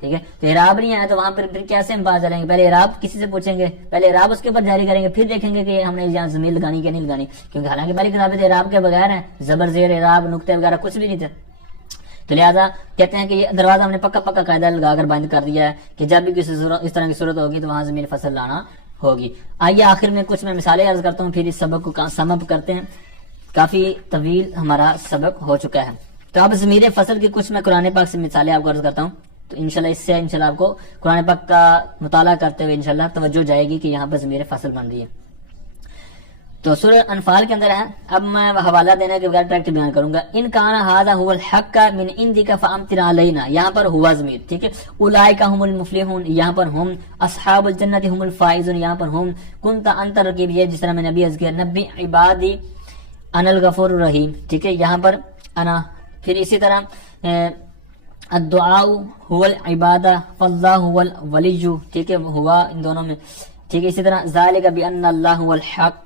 ٹھیک ہے. تو اعراب نہیں ہے تو وہاں پر پھر کیسے ہم پاس چلیں گے؟ پہلے اعراب کسی سے پوچھیں گے، پہلے اعراب اس کے اوپر جاری کریں گے، پھر دیکھیں گے کہ ہم نے یہاں ضمیر لگانی کہ نہیں لگانی، کیونکہ حالانکہ پہلی کتابیں اعراب کے بغیر ہیں، زبر زیر اعراب نقطے وغیرہ کچھ بھی نہیں تھے. تو لہٰذا کہتے ہیں کہ یہ دروازہ ہم نے پکا پکا قاعدہ لگا کر بند کر دیا ہے کہ جب بھی کسی اس طرح کی صورت ہوگی تو وہاں ضمیر فصل لانا ہوگی. آئیے آخر میں کچھ میں مثالیں عرض کرتا ہوں، پھر اس سبق کو سم اپ کرتے ہیں. کافی طویل ہمارا سبق ہو چکا ہے. تو اب ضمیر فصل کی کچھ میں قرآن پاک سے مثالیں آپ کو عرض کرتا ہوں، تو انشاءاللہ اس سے انشاءاللہ آپ کو قرآن پاک کا مطالعہ کرتے ہوئے انشاءاللہ توجہ جائے گی کہ یہاں پر ضمیر فصل بن رہی ہے. تو سورہ انفال کے اندر ہے. اب میں حوالہ دینے کے بغیر ڈائریکٹ بیان کروں گا. ان کان ھذا هو الحق من عندک فامطر علینا، یہاں پر ہوا ضمیر. ٹھیک ہے. اولئک هم المفلحون، یہاں پر ہم. اصحاب الجنت هم الفائزون، یہاں پر ہم. کنت انت الرقیب، یہ جس طرح میں نبی عز کیا. نبی عبادی انا الغفور الرحیم. ٹھیک ہے. یہاں پر انا. پھر اسی طرح الدعاء هو العبادہ فاللہ هو الولی. ٹھیک ہے. ہوا ان دونوں میں. ٹھیک ہے. اسی طرح ذالک بان اللہ هو الحق